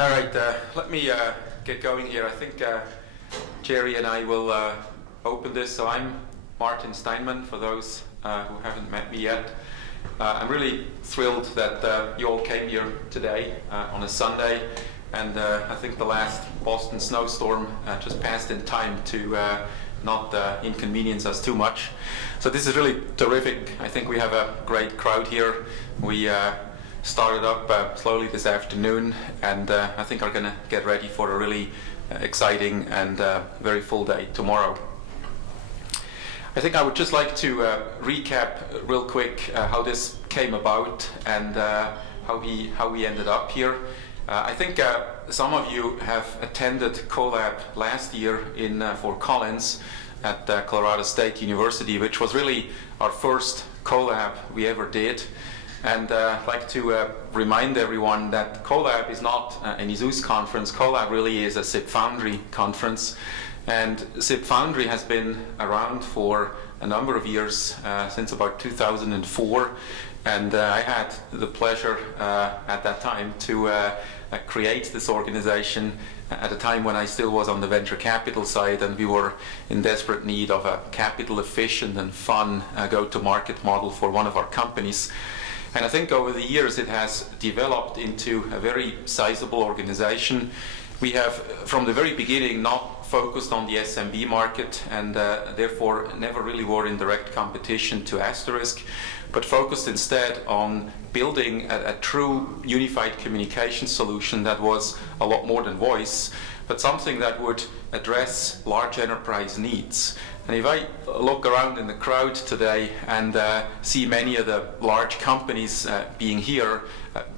All right, let me get going here. I think Jerry and I will open this. So I'm Martin Steinman, for those who haven't met me yet. I'm really thrilled that you all came here today on a Sunday, and I think the last Boston snowstorm just passed in time to not inconvenience us too much. So this is really terrific. I think we have a great crowd here. We started up slowly this afternoon, and I think are going to get ready for a really exciting and very full day tomorrow. I think I would just like to recap real quick how this came about and how we ended up here. I think some of you have attended CoLab last year in Fort Collins at Colorado State University, which was really our first CoLab we ever did. And I'd like to remind everyone that CoLab is not an ESUS conference. CoLab really is a SIP Foundry conference. And SIP Foundry has been around for a number of years, since about 2004. And I had the pleasure at that time to create this organization at a time when I still was on the venture capital side, and we were in desperate need of a capital efficient and fun go-to-market model for one of our companies. And I think over the years it has developed into a very sizable organization. We have, from the very beginning, not focused on the SMB market, and therefore never really were in direct competition to Asterisk, but focused instead on building a true unified communication solution that was a lot more than voice, but something that would address large enterprise needs. And if I look around in the crowd today and see many of the large companies being here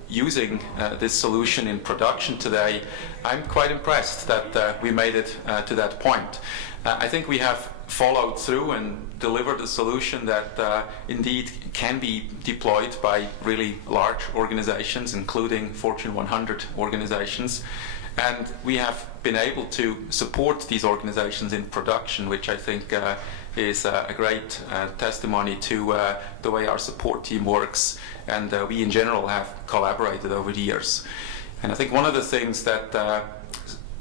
using this solution in production today, I'm quite impressed that we made it to that point. I think we have followed through and delivered a solution that indeed can be deployed by really large organizations, including Fortune 100 organizations. And we have been able to support these organizations in production, which I think is a great testimony to the way our support team works, and we in general have collaborated over the years. And I think one of the things that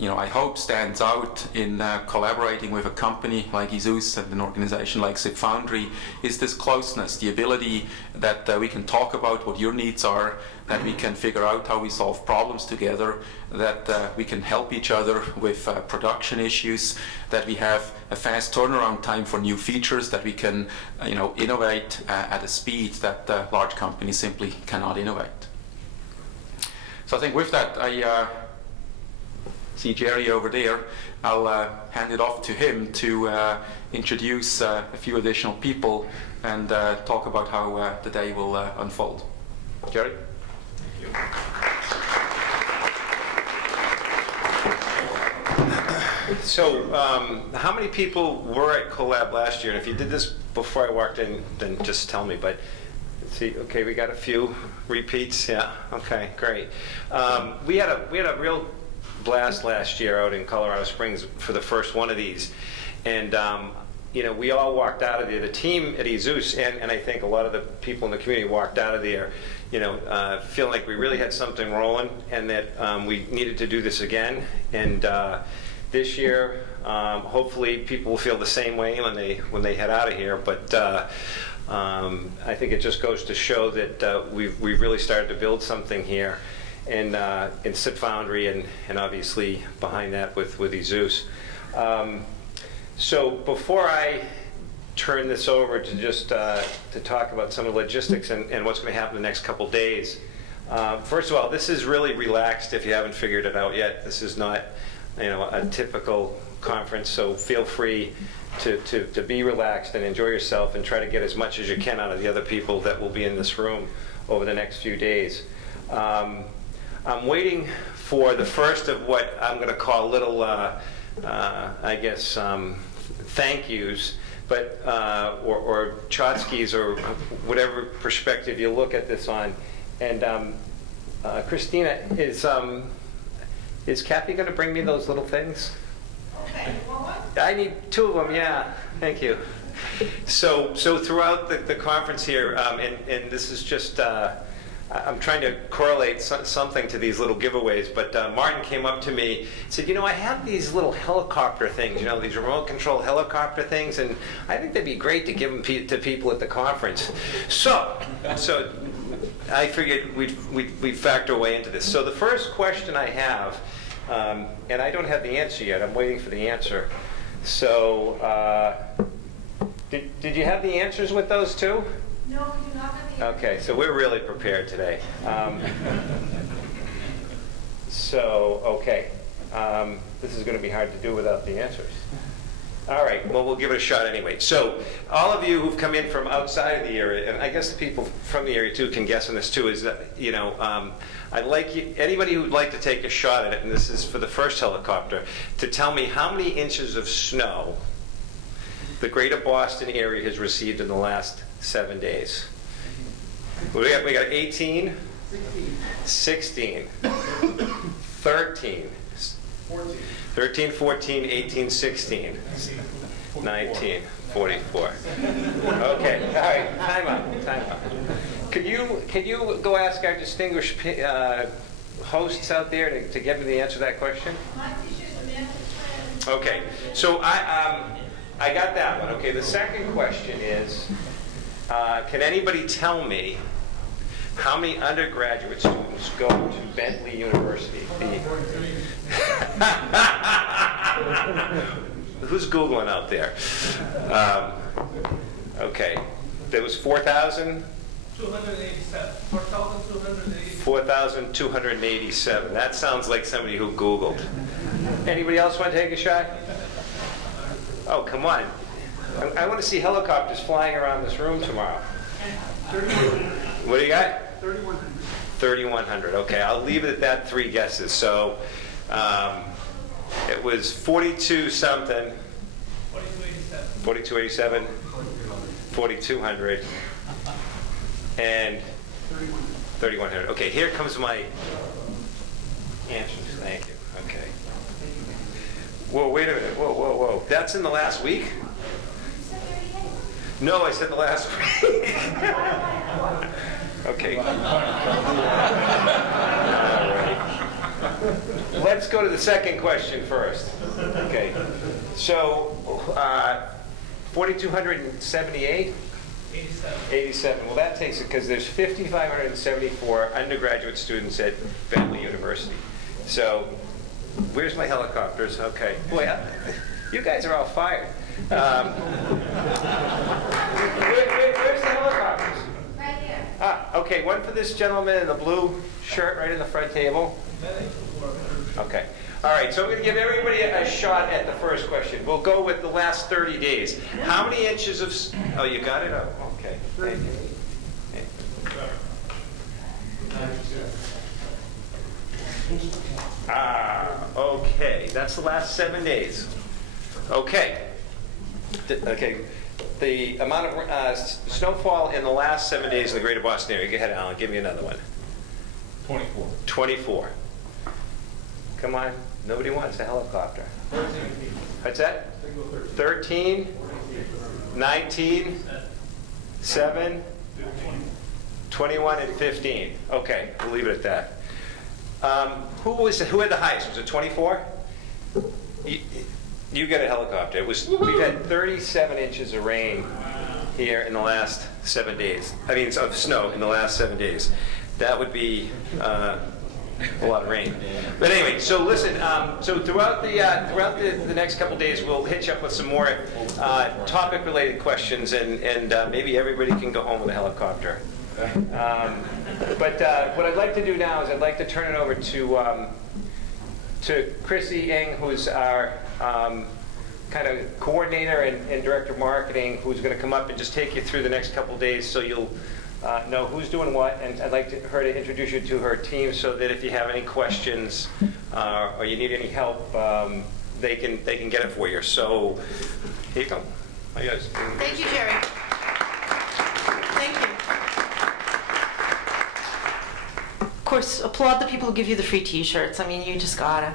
I hope stands out in collaborating with a company like ESUS and an organization like SIP Foundry is this closeness, the ability that we can talk about what your needs are, that we can figure out how we solve problems together, that we can help each other with production issues, that we have a fast turnaround time for new features, that we can innovate at a speed that large companies simply cannot innovate. So I think with that, I see Jerry over there. I'll hand it off to him to introduce a few additional people and talk about how the day will unfold. Jerry? Thank you. So, how many people were at CoLab last year? And if you did this before I walked in, then just tell me. But let's see, okay, we got a few repeats. Yeah. Okay, great. We had a real blast last year out in Colorado Springs for the first one of these, and we all walked out of there. The team at ESUS and I think a lot of the people in the community walked out of there, feeling like we really had something rolling, and that we needed to do this again. And this year, hopefully, people will feel the same way when they head out of here. But I think it just goes to show that we've really started to build something here. In SIP Foundry and obviously behind that with ESUS. So before I turn this over to just to talk about some of the logistics and what's going to happen the next couple days, first of all, this is really relaxed if you haven't figured it out yet. This is not a typical conference, so feel free to be relaxed and enjoy yourself and try to get as much as you can out of the other people that will be in this room over the next few days. I'm waiting for the first of what I'm going to call little, thank yous, but or Chotskys, or whatever perspective you look at this on. And Christina, is Kathy going to bring me those little things? Okay, you want one? I need two of them. Yeah, thank you. So throughout the conference here, and this is just I'm trying to correlate something to these little giveaways, but Martin came up to me and said, you know, I have these little helicopter things, you know, these remote control helicopter things, and I think they'd be great to give them to people at the conference. So I figured we'd factor away into this. So the first question I have, and I don't have the answer yet, I'm waiting for the answer. So did you have the answers with those two? No, we do not have the answer. Okay, so we're really prepared today. This is going to be hard to do without the answers. All right, well, we'll give it a shot anyway. So all of you who've come in from outside of the area, and I guess the people from the area too can guess on this too, is that, you know, I'd like you, anybody who'd like to take a shot at it, and this is for the first helicopter, to tell me how many inches of snow the greater Boston area has received in the last 7 days. We got 18, 16, 13, 13, 14, 18, 16, 19, 44. Okay, all right, time out. Could you go ask our distinguished hosts out there to get me the answer to that question? Okay, so I got that one. Okay, the second question is, can anybody tell me how many undergraduate students go to Bentley University? Who's Googling out there? Okay, there was 4,000? 287. 4,287. That sounds like somebody who Googled. Anybody else want to take a shot? Oh, come on. I want to see helicopters flying around this room tomorrow. What do you got? 3,100. 3,100. Okay, I'll leave it at that, 3 guesses. So it was 42 something. 4287. 4,200. And 3,100. Okay, here comes my answers. Thank you. Okay. Whoa, wait a minute. Whoa. That's in the last week? No, I said the last week. Okay. All right. Let's go to the second question first. Okay. So, 4,278? 87. Well, that takes it because there's 5,574 undergraduate students at Bentley University. So, where's my helicopters? Okay. Boy, you guys are all fired. Where's the helicopters? Right here. Okay. One for this gentleman in the blue shirt right in the front table. Okay. All right, so I'm going to give everybody a shot at the first question. We'll go with the last 30 days. How many inches of... Oh, you got it? Oh, okay. Thank you. Okay. That's the last 7 days. Okay. Okay. The amount of snowfall in the last 7 days in the greater Boston area. Go ahead, Alan. Give me another one. 24. 24. Come on. Nobody wants a helicopter. 13. What's that? 13, 19, 7, 21, and 15. Okay, we'll leave it at that. Who had the highest? Was it 24? You get a helicopter. We've had 37 inches of rain here in the last 7 days. I mean, of snow in the last 7 days. That would be a lot of rain. But anyway, so listen. So throughout the next couple days, we'll hit you up with some more topic-related questions, and maybe everybody can go home with a helicopter. But what I'd like to do now is I'd like to turn it over to Chrissy Inge, who's our kind of coordinator and director of marketing, who's going to come up and just take you through the next couple days, so you'll know who's doing what, and I'd like her to introduce you to her team, so that if you have any questions or you need any help, they can get it for you. So here you go. How you guys? Thank you, Jerry. Thank you. Of course, applaud the people who give you the free T-shirts. I mean, you just gotta.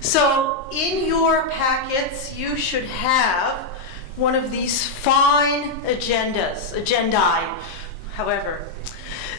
So in your packets, you should have one of these fine agendai. However,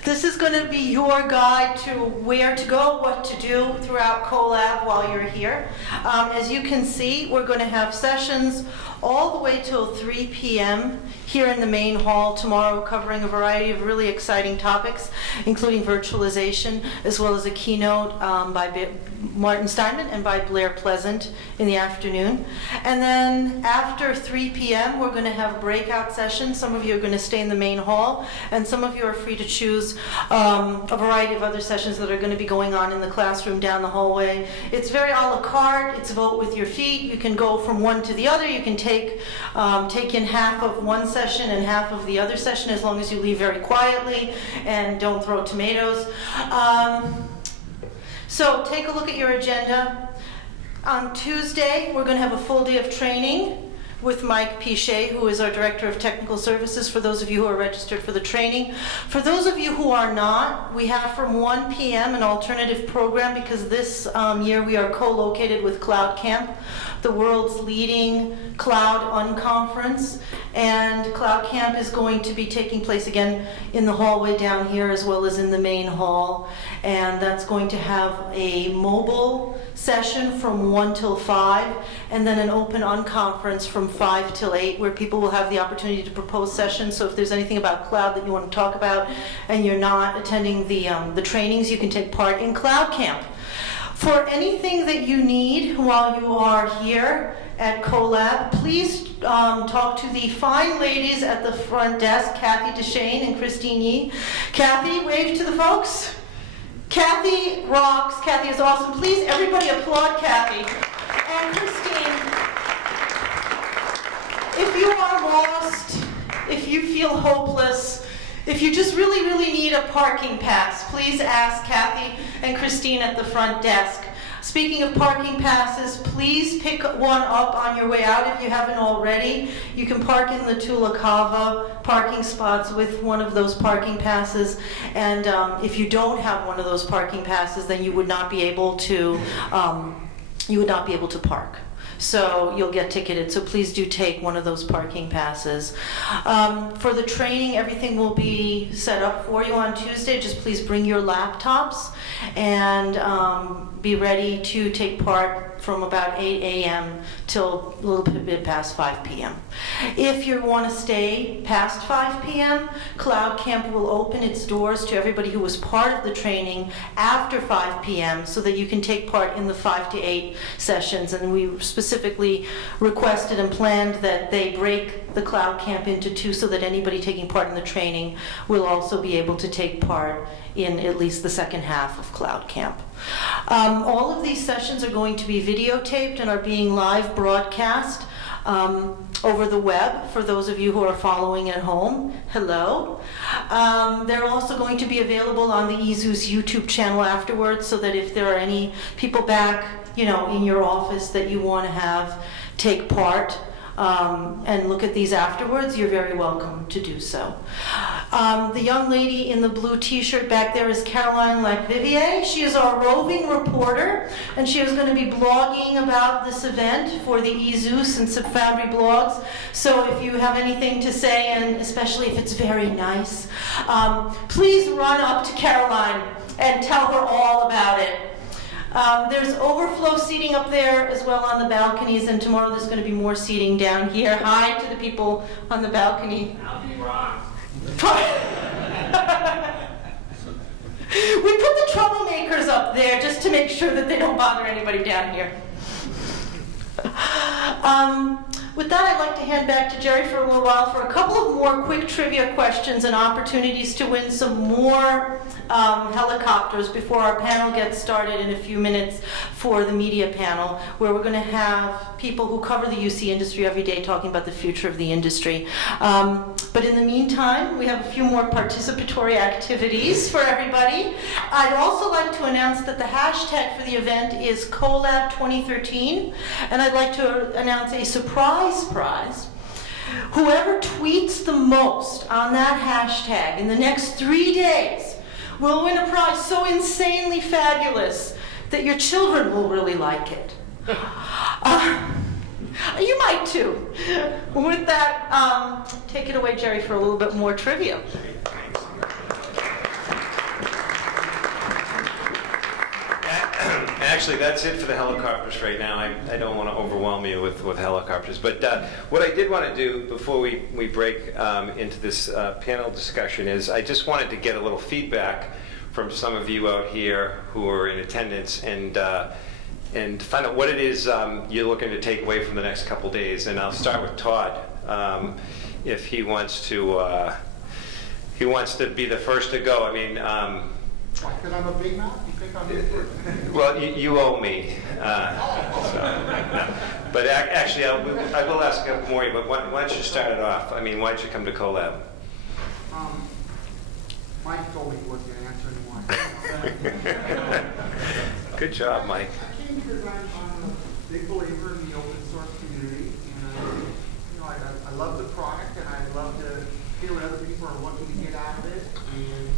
This is going to be your guide to where to go, what to do throughout CoLab while you're here. As you can see, we're going to have sessions all the way till 3 p.m. here in the main hall tomorrow, covering a variety of really exciting topics, including virtualization, as well as a keynote by Martin Steinman and by Blair Pleasant in the afternoon. And then after 3 p.m., we're going to have breakout sessions. Some of you are going to stay in the main hall, and some of you are free to choose a variety of other sessions that are going to be going on in the classroom down the hallway. It's very a la carte. It's vote with your feet. You can go from one to the other. You can take in half of one session and half of the other session, as long as you leave very quietly and don't throw tomatoes. So take a look at your agenda. On Tuesday, we're going to have a full day of training with Mike Pichet, who is our Director of Technical Services, for those of you who are registered for the training. For those of you who are not, we have from 1 p.m. an alternative program, because this year we are co-located with Cloud Camp, the world's leading cloud unconference. And Cloud Camp is going to be taking place again in the hallway down here, as well as in the main hall. And that's going to have a mobile session from 1 till 5, and then an open unconference from 5 till 8, where people will have the opportunity to propose sessions. So if there's anything about cloud that you want to talk about and you're not attending the trainings, you can take part in Cloud Camp. For anything that you need while you are here at CoLab, please talk to the fine ladies at the front desk, Kathy Deshane and Christine Yee. Kathy, wave to the folks. Kathy rocks. Kathy is awesome. Please, everybody applaud Kathy. And Christine, if you are lost, if you feel hopeless, if you just really, really need a parking pass, please ask Kathy and Christine at the front desk. Speaking of parking passes, please pick one up on your way out if you haven't already. You can park in the Tula Cava parking spots with one of those parking passes. And if you don't have one of those parking passes, then you would not be able to park. So you'll get ticketed, so please do take one of those parking passes. For the training, everything will be set up for you on Tuesday. Just please bring your laptops and be ready to take part from about 8 a.m. till a little bit past 5 p.m. If you want to stay past 5 p.m., Cloud Camp will open its doors to everybody who was part of the training after 5 p.m. so that you can take part in the 5 to 8 sessions. And we specifically requested and planned that they break the Cloud Camp into 2 so that anybody taking part in the training will also be able to take part in at least the second half of Cloud Camp. All of these sessions are going to be videotaped and are being live broadcast over the web for those of you who are following at home. Hello. They're also going to be available on the EZU's YouTube channel afterwards, so that if there are any people back, in your office that you want to have take part and look at these afterwards, you're very welcome to do so. The young lady in the blue t-shirt back there is Caroline Lacvivier. She is our roving reporter, and she is going to be blogging about this event for the EZUS and SubFoundry blogs. So if you have anything to say, and especially if it's very nice, please run up to Caroline and tell her all about it. There's overflow seating up there as well on the balconies, and tomorrow there's going to be more seating down here. Hi to the people on the balcony. We put the troublemakers up there just to make sure that they don't bother anybody down here. With that, I'd like to hand back to Jerry for a little while for a couple of more quick trivia questions and opportunities to win some more helicopters before our panel gets started in a few minutes for the media panel, where we're going to have people who cover the UC industry every day talking about the future of the industry. But in the meantime, we have a few more participatory activities for everybody. I'd also like to announce that the hashtag for the event is CoLab 2013, and I'd like to announce a surprise prize. Whoever tweets the most on that hashtag in the next 3 days will win a prize so insanely fabulous that your children will really like it. You might too. With that, take it away, Jerry, for a little bit more trivia. Actually, that's it for the helicopters right now. I don't want to overwhelm you with helicopters. But what I did want to do before we break into this panel discussion is I just wanted to get a little feedback from some of you out here who are in attendance and find out what it is you're looking to take away from the next couple days. And I'll start with Todd, if he wants to be the first to go. I mean, Because I'm a big mouth, you think I'm big? well, you owe me. But actually, I will ask a couple more. But why don't you start it off? I mean, why did you come to CoLab? Mike told me he wasn't going to answer anymore. Good job, Mike. I came because I'm a big believer in the open source community, and I love the product, and I love to hear what other people are looking to get out of it, and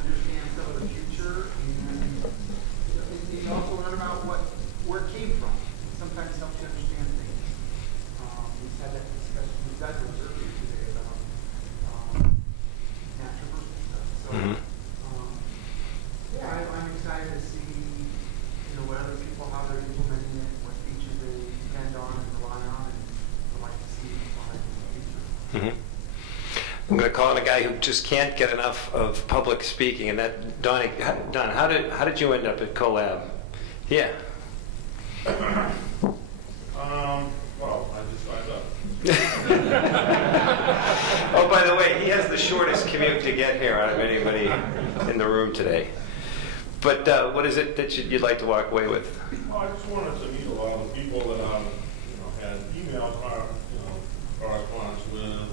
understand some of the future, and you also learn about where it came from. Sometimes helps you understand things. We've had that discussion with Douglas earlier today about natural birth and stuff. So, I'm excited to see what other people, how they're implementing it, what features they depend on and rely on, and I'd like to see why in the future. I'm going to call on a guy who just can't get enough of public speaking, and that Don. How did you end up at CoLab? Yeah. Well, I just signed up. Oh, by the way, he has the shortest commute to get here out of anybody in the room today. But what is it that you'd like to walk away with? Well, I just wanted to meet a lot of the people that had email correspondence with, and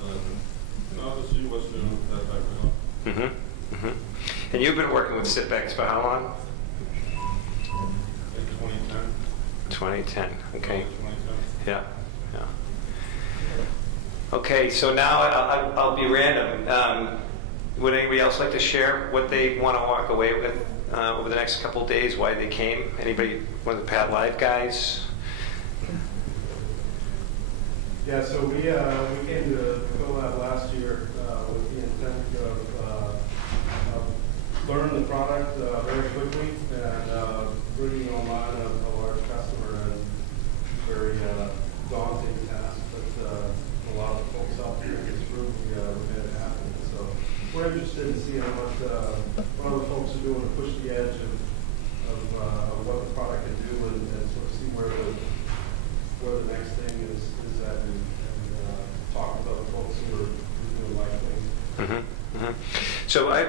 to see what's new, that type of stuff. And you've been working with SIPX for how long? In 2010. 2010. Okay. 2010. Yeah. Okay, so now I'll be random. Would anybody else like to share what they want to walk away with over the next couple of days? Why they came? Anybody? One of the Pat Live guys? Yeah, so we came to CoLab last year with the intent of learning the product very quickly and bringing online a large customer, and very daunting task, but a lot of folks out here in this room, we made it happen. So we're interested in seeing what other folks are doing to push the edge of what the product can do, and sort of see where the next thing is at, and talk with other folks who are doing like things. So I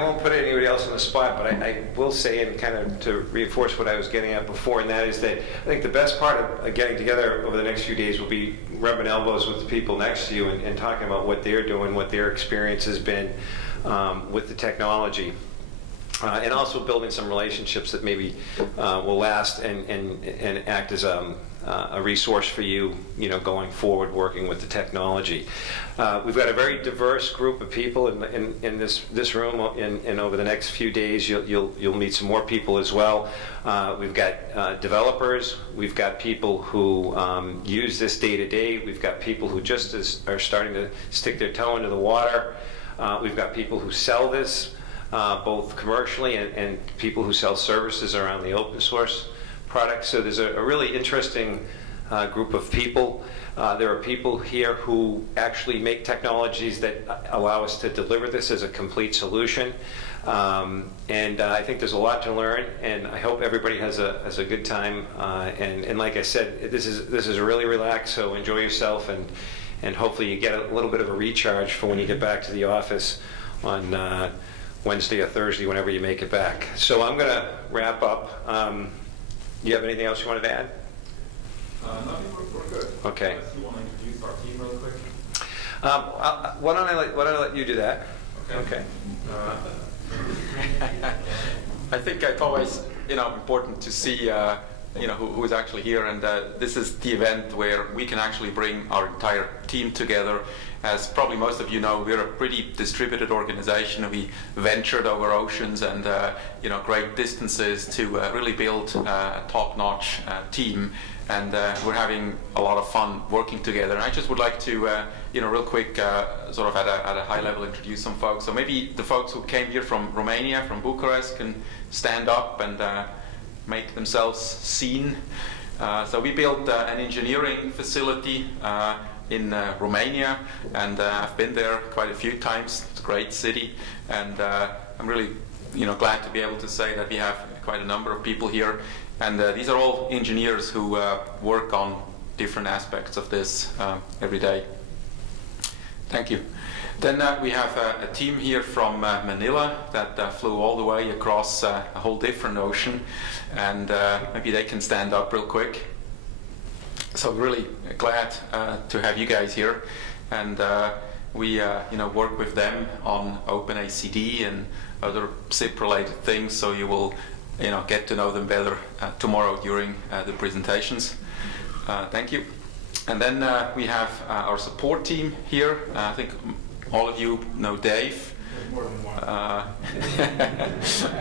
won't put anybody else on the spot, but I will say, and kind of to reinforce what I was getting at before, and that is that I think the best part of getting together over the next few days will be rubbing elbows with the people next to you and talking about what they're doing, what their experience has been with the technology. And also building some relationships that maybe will last and act as a resource for you, going forward, working with the technology. We've got a very diverse group of people in this room, and over the next few days, you'll meet some more people as well. We've got developers. We've got people who use this day to day. We've got people who just are starting to stick their toe into the water. We've got people who sell this, both commercially and people who sell services around the open source products. So there's a really interesting group of people. There are people here who actually make technologies that allow us to deliver this as a complete solution. And I think there's a lot to learn, and I hope everybody has a good time. And like I said, this is really relaxed, so enjoy yourself, and hopefully you get a little bit of a recharge for when you get back to the office on Wednesday or Thursday, whenever you make it back. So I'm going to wrap up. Do you have anything else you wanted to add? Nothing, we're good. Okay. Unless you want to introduce our team real quick. Why don't I let you do that? Okay. I think it's always important to see who is actually here, and this is the event where we can actually bring our entire team together. As probably most of you know, we're a pretty distributed organization. We ventured over oceans and great distances to really build a top-notch team, and we're having a lot of fun working together. And I just would like to, real quick, sort of at a high level, introduce some folks. So maybe the folks who came here from Romania, from Bucharest, can stand up and make themselves seen. So we built an engineering facility in Romania, and I've been there quite a few times. It's a great city, and I'm really glad to be able to say that we have quite a number of people here. And these are all engineers who work on different aspects of this every day. Thank you. Then we have a team here from Manila that flew all the way across a whole different ocean, and maybe they can stand up real quick. So really glad to have you guys here, and we work with them on OpenACD and other SIP-related things. So you will get to know them better tomorrow during the presentations. Thank you. And then we have our support team here. I think all of you know Dave. More than one.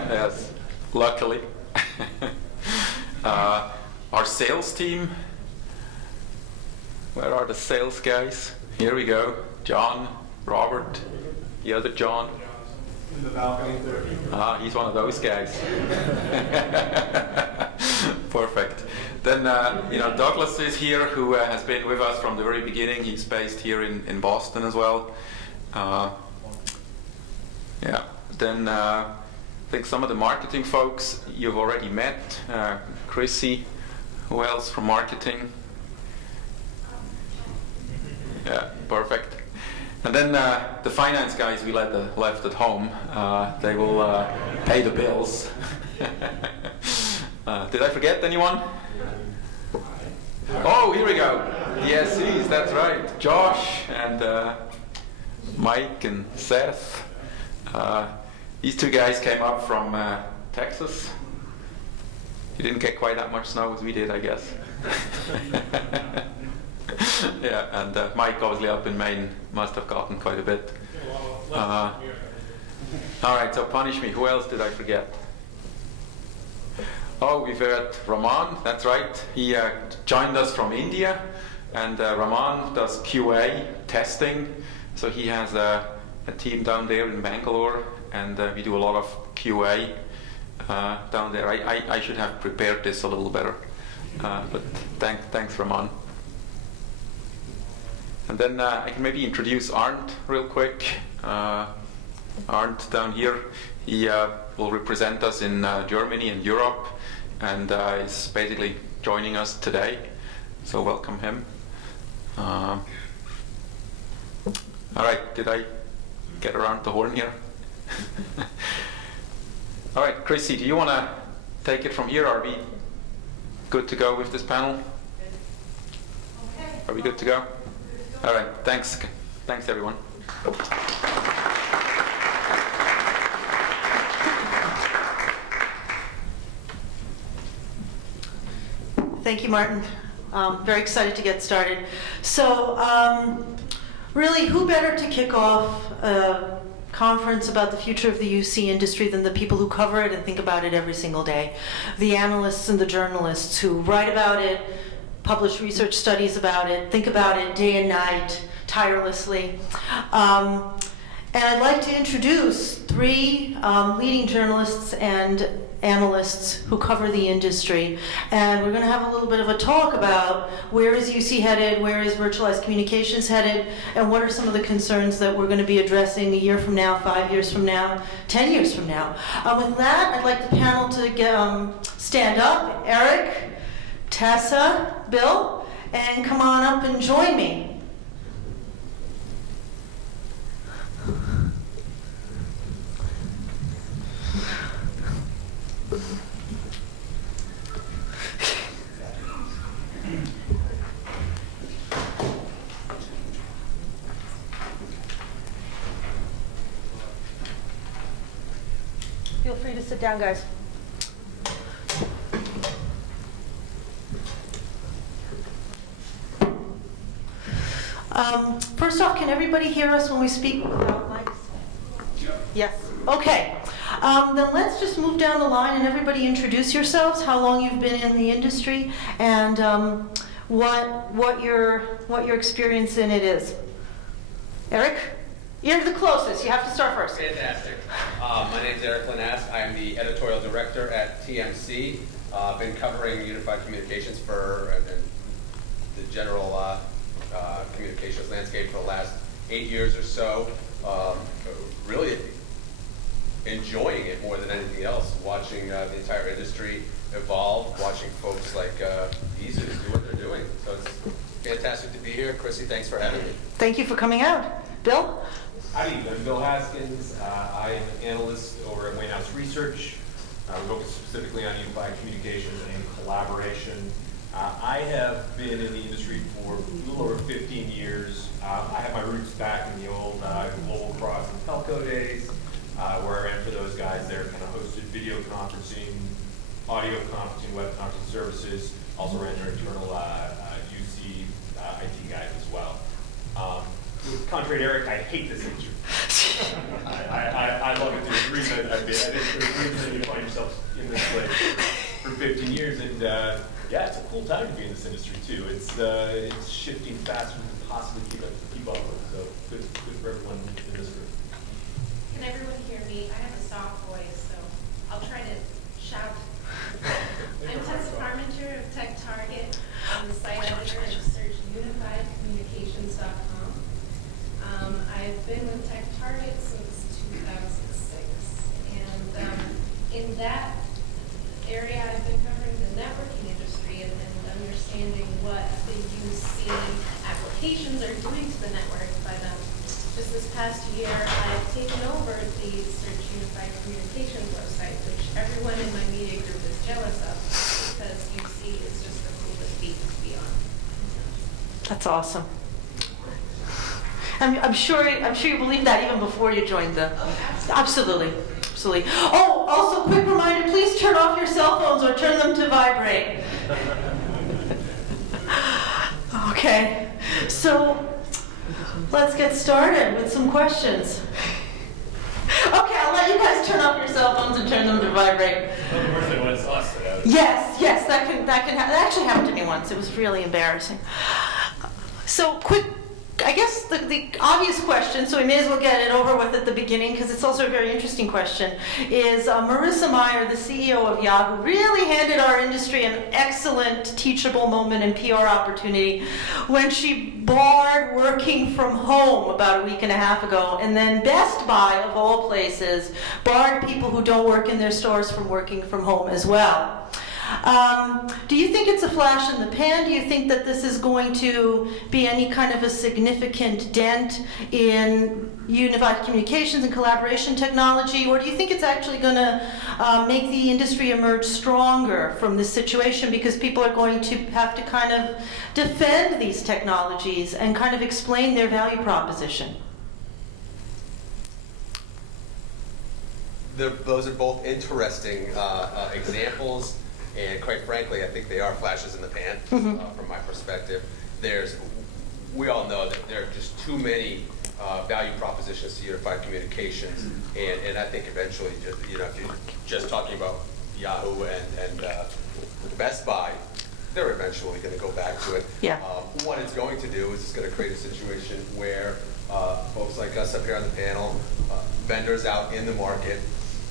Yes, luckily. Our sales team. Where are the sales guys? Here we go. John, Robert, the other John. In the balcony there. He's one of those guys. Perfect. Then Douglas is here, who has been with us from the very beginning. He's based here in Boston as well. Then I think some of the marketing folks you've already met. Chrissy, who else from marketing? Yeah, perfect. And then the finance guys we left at home. They will pay the bills. Did I forget anyone? Oh, here we go. The SEs, that's right. Josh and Mike and Seth. These two guys came up from Texas. You didn't get quite that much snow as we did, I guess. Yeah, and Mike, obviously up in Maine, must have gotten quite a bit. All right, so punish me. Who else did I forget? Oh, we've got Raman, that's right. He joined us from India, and Raman does QA testing. So he has a team down there in Bangalore, and we do a lot of QA down there. I should have prepared this a little better, but thanks, Raman. And then I can maybe introduce Arndt real quick. Arndt down here, he will represent us in Germany and Europe, and is basically joining us today. So welcome him. All right, did I get around the horn here? All right, Chrissy, do you want to take it from here? Are we good to go with this panel? Okay. Are we good to go? All right, thanks. Thanks, everyone. Thank you, Martin. Very excited to get started. So, really, who better to kick off a conference about the future of the UC industry than the people who cover it and think about it every single day? The analysts and the journalists who write about it, publish research studies about it, think about it day and night, tirelessly. And I'd like to introduce three leading journalists and analysts who cover the industry. And we're going to have a little bit of a talk about where is UC headed, where is virtualized communications headed, and what are some of the concerns that we're going to be addressing a year from now, 5 years from now, 10 years from now. With that, I'd like the panel to stand up. Erik, Tessa, Bill, and come on up and join me. Feel free to sit down, guys. First off, can everybody hear us when we speak without mics? Yes. Okay. Then let's just move down the line and everybody introduce yourselves, how long you've been in the industry, and what your experience in it is. Erik? You're the closest. You have to start first. Fantastic. My name is Erik Linask. I am the editorial director at TMC. I've been covering unified communications for the general communications landscape for the last 8 years or so. Really enjoying it more than anything else, watching the entire industry evolve, watching folks like Easy to do what they're doing. So it's fantastic to be here. Chrissy, thanks for having me. Thank you for coming out. Bill? Howdy, I'm Bill Haskins. I am an analyst over at Wainhouse Research. We focus specifically on unified communications and collaboration. I have been in the industry for a little over 15 years. I have my roots back in the old Global Cross and Telco days, where I ran for those guys there, kind of hosted video conferencing, audio conferencing, web conferencing services, also ran their internal UC IT guys as well. Contrary to Erik, I hate this industry. I love it. There's a reason I've been. There's a reason you find yourself in this place for 15 years, and yeah, it's a cool time to be in this industry too. It's shifting faster than we can possibly keep up with. So good for everyone in this room. Can everyone hear me? I have a soft voice, so I'll try to shout. I'm Tessa Parmenter of Tech Target. I'm the site editor at SearchUnifiedCommunications.com. I've been with Tech Target since 2006, and in that area I've been covering the networking industry and understanding what the UC applications are doing to the network. But just this past year, I've taken over the Search Unified Communications website, which everyone in my media group is jealous of, because UC is just the coolest beat to be on. That's awesome. I'm sure you believed that even before you joined the. Absolutely. Oh, also, quick reminder: please turn off your cell phones or turn them to vibrate. Okay, so let's get started with some questions. Okay, I'll let you guys turn off your cell phones and turn them to vibrate. Well, the worst thing was us. Yes, that actually happened to me once. It was really embarrassing. So quick. I guess the obvious question, so we may as well get it over with at the beginning because it's also a very interesting question, is Marissa Mayer, the CEO of Yahoo, really handed our industry an excellent teachable moment and PR opportunity when she barred working from home about a week and a half ago, and then Best Buy, of all places, barred people who don't work in their stores from working from home as well. Do you think it's a flash in the pan? Do you think that this is going to be any kind of a significant dent in unified communications and collaboration technology? Or do you think it's actually going to make the industry emerge stronger from this situation because people are going to have to kind of defend these technologies and kind of explain their value proposition? Those are both interesting examples. And quite frankly, I think they are flashes in the pan from my perspective. We all know that there are just too many value propositions to unified communications, and I think eventually, if you're just talking about Yahoo and Best Buy, they're eventually going to go back to it. Yeah. What it's going to do is it's going to create a situation where folks like us up here on the panel, vendors out in the market,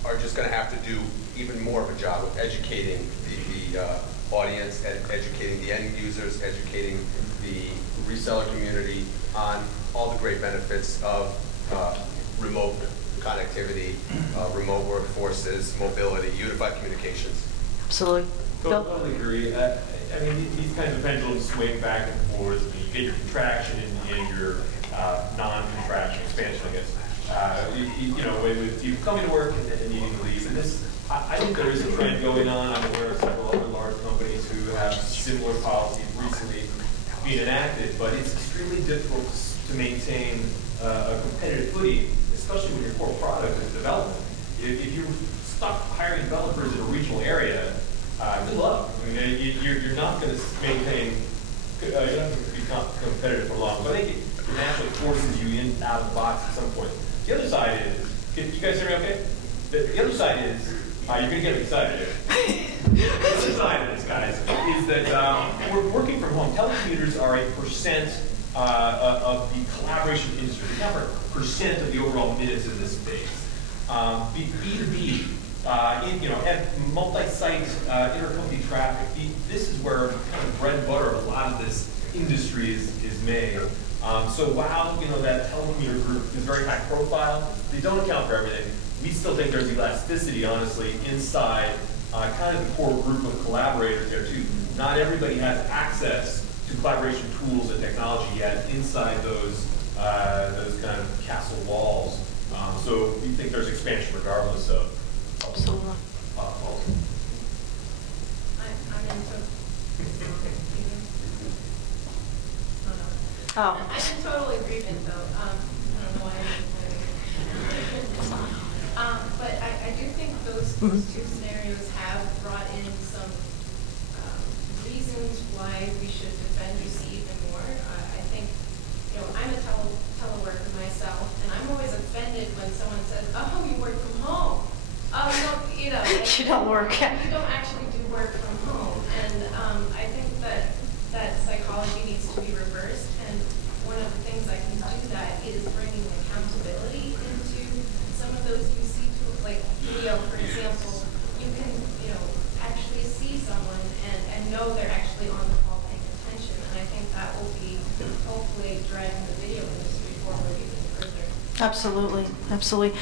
are just going to have to do even more of a job of educating the audience and educating the end users, educating the reseller community on all the great benefits of remote connectivity, remote workforces, mobility, unified communications. Absolutely. Totally agree. I mean, these kinds of pendulums swing back and forth. You get your contraction and your non-contraction expansion, I guess. With you coming to work and needing to leave. And this, I think there is a trend going on. I'm aware of several other large companies who have similar policies recently being enacted, but it's extremely difficult to maintain a competitive footing, especially when your core product is development. If you're stuck hiring developers in a regional area, good luck. I mean, you're not going to maintain, you're not going to be competitive for long. But I think it naturally forces you in out of the box at some point. The other side is, can you guys hear me okay? The other side is, you're going to get excited here. The other side of this, guys, is that we're working from home. Telecommuters are a percent of the collaboration industry. The number percent of the overall minutes in this space. B2B, and multi-site intercompany traffic. This is where kind of bread and butter of a lot of this industry is made. So while that telecommuter group is very high profile, they don't account for everything. We still think there's elasticity, honestly, inside kind of the core group of collaborators there too. Not everybody has access to collaboration tools and technology yet inside those kind of castle walls. So we think there's expansion regardless of. Absolutely. I'm into. Oh. I'm in total agreement, though. I don't know why but I do think those two scenarios have brought in some reasons why we should defend UC even more. I think, I'm a teleworker myself, and I'm always offended when someone says, "Oh, you work from home." Oh, no, You don't work. You don't actually do work from home, and I think that psychology needs to be reversed. And one of the things I can do that is bringing accountability into some of those UC tools, like video, for example. You can, actually see someone and know they're actually on the call paying attention. And I think that will be hopefully driving the video industry forward even further. Absolutely, absolutely.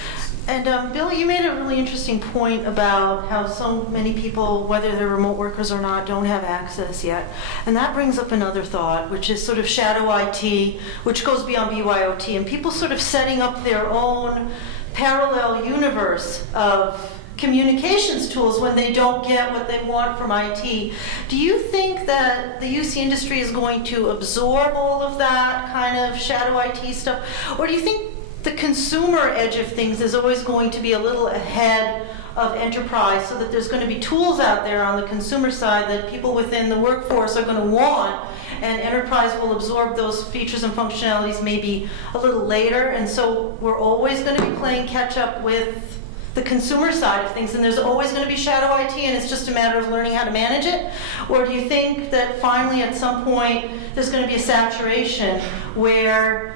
And Bill, you made a really interesting point about how so many people, whether they're remote workers or not, don't have access yet. And that brings up another thought, which is sort of shadow IT, which goes beyond BYOT, and people sort of setting up their own parallel universe of communications tools when they don't get what they want from IT. Do you think that the UC industry is going to absorb all of that kind of shadow IT stuff? Or do you think the consumer edge of things is always going to be a little ahead of enterprise, so that there's going to be tools out there on the consumer side that people within the workforce are going to want, and enterprise will absorb those features and functionalities maybe a little later, and so we're always going to be playing catch up with the consumer side of things, and there's always going to be shadow IT, and it's just a matter of learning how to manage it? Or do you think that finally at some point there's going to be a saturation where,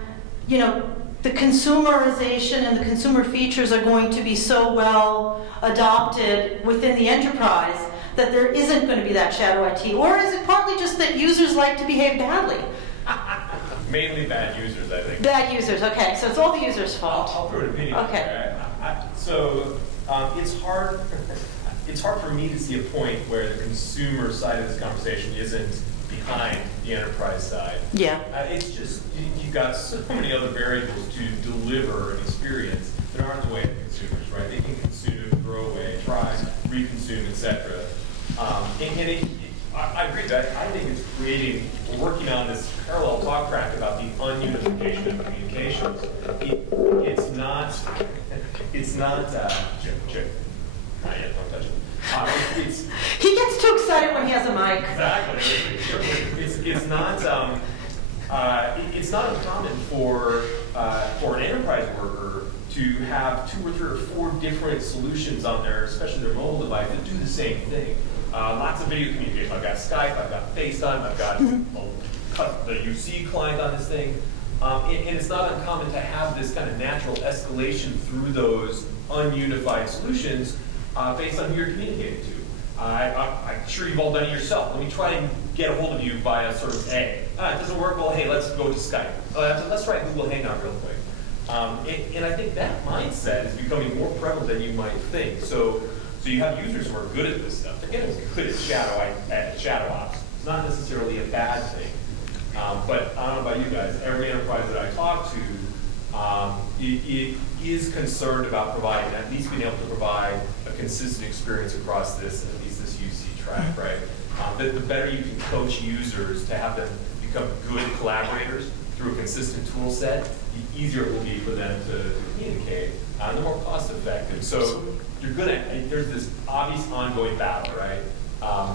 the consumerization and the consumer features are going to be so well adopted within the enterprise that there isn't going to be that shadow IT? Or is it partly just that users like to behave badly? Mainly bad users, I think. Bad users, okay. So it's all the users' fault. I'll throw an opinion. Okay. So it's hard. It's hard for me to see a point where the consumer side of this conversation isn't behind the enterprise side. Yeah. It's just you've got so many other variables to deliver an experience that aren't the way of consumers, right? They can consume, throw away, try, reconsume, etc. I agree that I think it's creating. We're working on this parallel talk track about the ununification of communications. It's not. Chip. Not yet. Don't touch it. He gets too excited when he has a mic. Exactly. It's not uncommon for an enterprise worker to have 2 or 3 or 4 different solutions on there, especially their mobile device, that do the same thing. Lots of video communication. I've got Skype, I've got FaceTime, I've got the UC client on this thing. And it's not uncommon to have this kind of natural escalation through those ununified solutions based on who you're communicating to. I'm sure you've all done it yourself. Let me try and get a hold of you via sort of it doesn't work. Well, hey, let's go to Skype. Let's try Google Hangout real quick. And I think that mindset is becoming more prevalent than you might think. So you have users who are good at this stuff. They're getting good at shadow ops. It's not necessarily a bad thing. But I don't know about you guys. Every enterprise that I talk to it is concerned about providing, at least being able to provide a consistent experience across this, at least this UC track, right? The better you can coach users to have them become good collaborators through a consistent tool set, the easier it will be for them to communicate, and the more cost effective. So you're gonna, there's this obvious ongoing battle, right?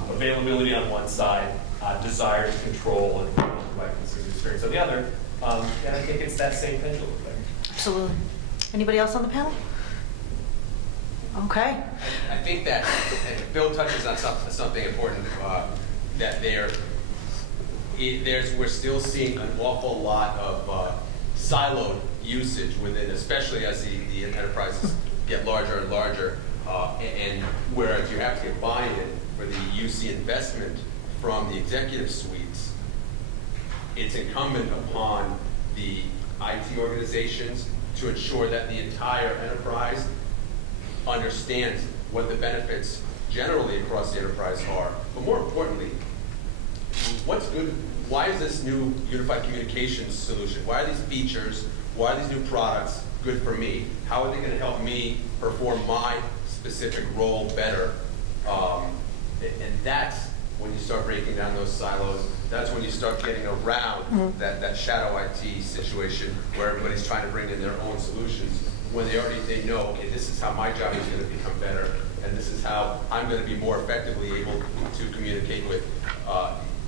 Availability on one side, desire to control and provide consistent experience on the other. And I think it's that same pendulum thing. Absolutely. Anybody else on the panel? Okay. I think that Bill touches on something important, that we're still seeing an awful lot of siloed usage within, especially as the enterprises get larger and larger, and whereas you have to get buy-in for the UC investment from the executive suites, it's incumbent upon the IT organizations to ensure that the entire enterprise understands what the benefits generally across the enterprise are, but more importantly, what's good, why is this new unified communications solution, why are these features, why are these new products good for me? How are they going to help me perform my specific role better? And that's when you start breaking down those silos. That's when you start getting around that shadow IT situation where everybody's trying to bring in their own solutions when they know, okay, this is how my job is going to become better, and this is how I'm going to be more effectively able to communicate with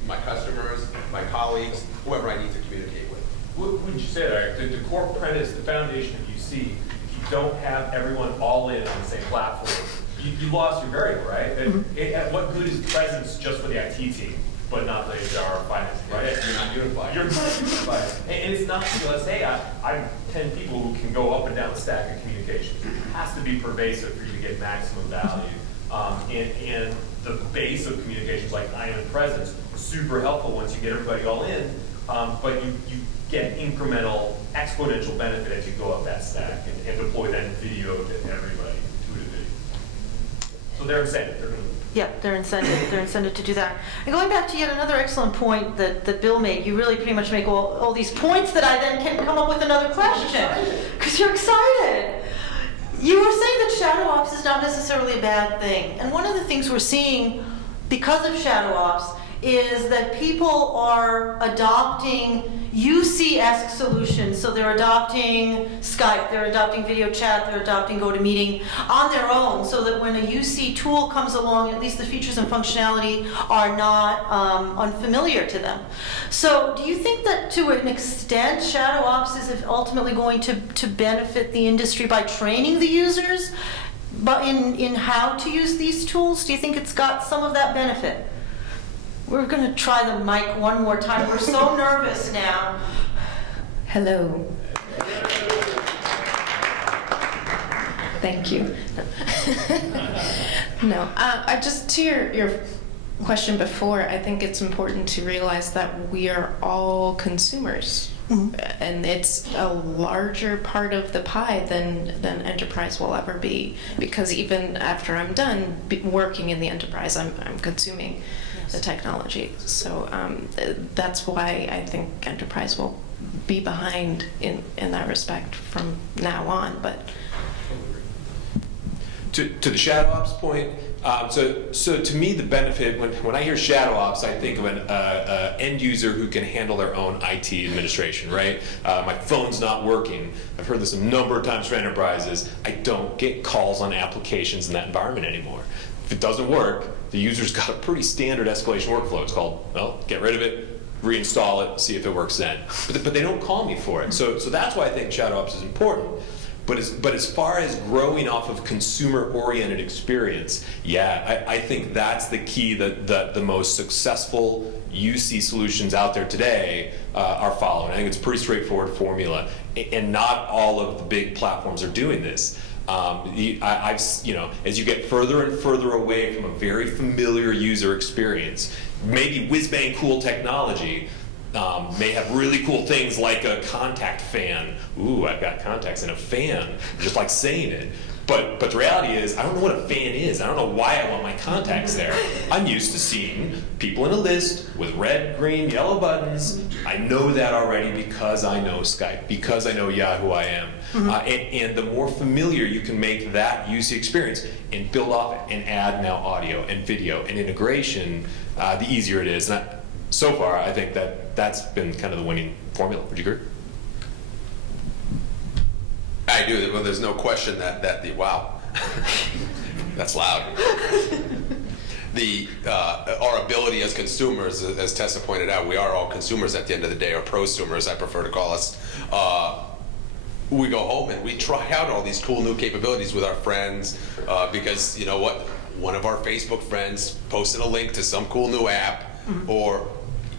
my customers, my colleagues, whoever I need to communicate with. What would you say, Eric? The core premise, the foundation of UC, if you don't have everyone all in on the same platform, you lost your variable, right? What good is presence just for the IT team, but not the HR finance, right? You're not unified. You're not unified. And it's not, let's say, I'm 10 people who can go up and down the stack of communications. It has to be pervasive for you to get maximum value. And the base of communications, like I am in presence, super helpful once you get everybody all in, but you get incremental, exponential benefit as you go up that stack and deploy that video to everybody, intuitive video. So they're incented. They're incented to do that. And going back to yet another excellent point that Bill made, you really pretty much make all these points that I then can come up with another question, because you're excited. You were saying that shadow ops is not necessarily a bad thing. And one of the things we're seeing because of shadow ops is that people are adopting UC-esque solutions. So they're adopting Skype, they're adopting video chat, they're adopting GoToMeeting on their own, so that when a UC tool comes along, at least the features and functionality are not unfamiliar to them. So do you think that to an extent shadow ops is ultimately going to benefit the industry by training the users but in how to use these tools? Do you think it's got some of that benefit? We're going to try the mic one more time. We're so nervous now. Hello. Thank you. No, just to your question before, I think it's important to realize that we are all consumers. And it's a larger part of the pie than enterprise will ever be, because even after I'm done working in the enterprise, I'm consuming the technology. So that's why I think enterprise will be behind in that respect from now on. But to the shadow ops point, so to me the benefit, when I hear shadow ops, I think of an end user who can handle their own IT administration, right? My phone's not working. I've heard this a number of times for enterprises. I don't get calls on applications in that environment anymore. If it doesn't work, the user's got a pretty standard escalation workflow. It's called, well, get rid of it, reinstall it, see if it works then. But they don't call me for it. So that's why I think shadow ops is important. But as far as growing off of consumer-oriented experience, yeah, I think that's the key that the most successful UC solutions out there today are following. I think it's a pretty straightforward formula, and not all of the big platforms are doing this. As you get further and further away from a very familiar user experience, maybe whiz-bang cool technology, may have really cool things like a contact fan. Ooh, I've got contacts in a fan, just like saying it. But the reality is, I don't know what a fan is. I don't know why I want my contacts there. I'm used to seeing people in a list with red, green, yellow buttons. I know that already because I know Skype, because I know Yahoo IM. And the more familiar you can make that UC experience and build off it and add now audio and video and integration, the easier it is. And so far, I think that's been kind of the winning formula. Would you agree? I do. Well, there's no question that wow, that's loud. Our ability as consumers, as Tessa pointed out, we are all consumers at the end of the day, or prosumers, I prefer to call us. We go home and we try out all these cool new capabilities with our friends because you know what? One of our Facebook friends posted a link to some cool new app, or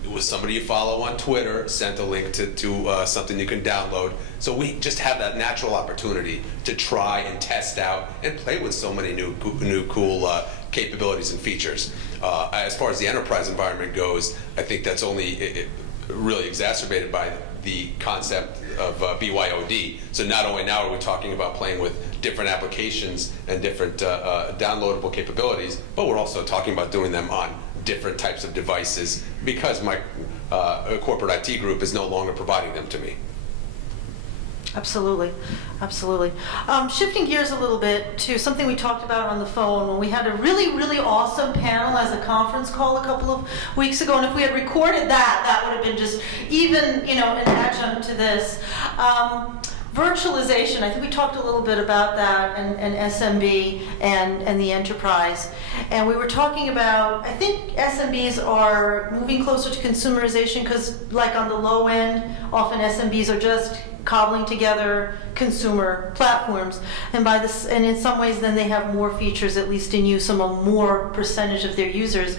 it was somebody you follow on Twitter sent a link to something you can download. So we just have that natural opportunity to try and test out and play with so many new cool capabilities and features. As far as the enterprise environment goes, I think that's only really exacerbated by the concept of BYOD. So not only now are we talking about playing with different applications and different downloadable capabilities, but we're also talking about doing them on different types of devices because my corporate IT group is no longer providing them to me. Absolutely, absolutely. Shifting gears a little bit to something we talked about on the phone when we had a really, really awesome panel as a conference call a couple of weeks ago, and if we had recorded that, that would have been just even, you know, an adjunct to this. Virtualization, I think we talked a little bit about that, and SMB and the enterprise. And we were talking about, I think SMBs are moving closer to consumerization because, like on the low end, often SMBs are just cobbling together consumer platforms, and in some ways then they have more features, at least in use among more percentage of their users.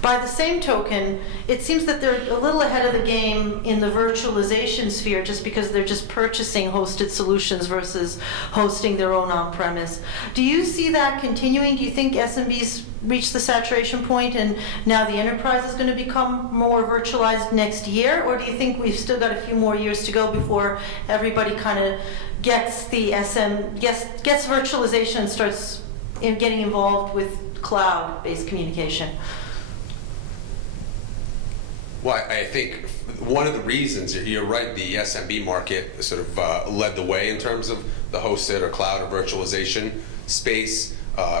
By the same token, it seems that they're a little ahead of the game in the virtualization sphere just because they're just purchasing hosted solutions versus hosting their own on-premise. Do you see that continuing? Do you think SMBs reach the saturation point and now the enterprise is going to become more virtualized next year? Or do you think we've still got a few more years to go before everybody kind of gets the gets virtualization and starts getting involved with cloud-based communication? Well, I think one of the reasons, you're right, the SMB market sort of led the way in terms of the hosted or cloud or virtualization space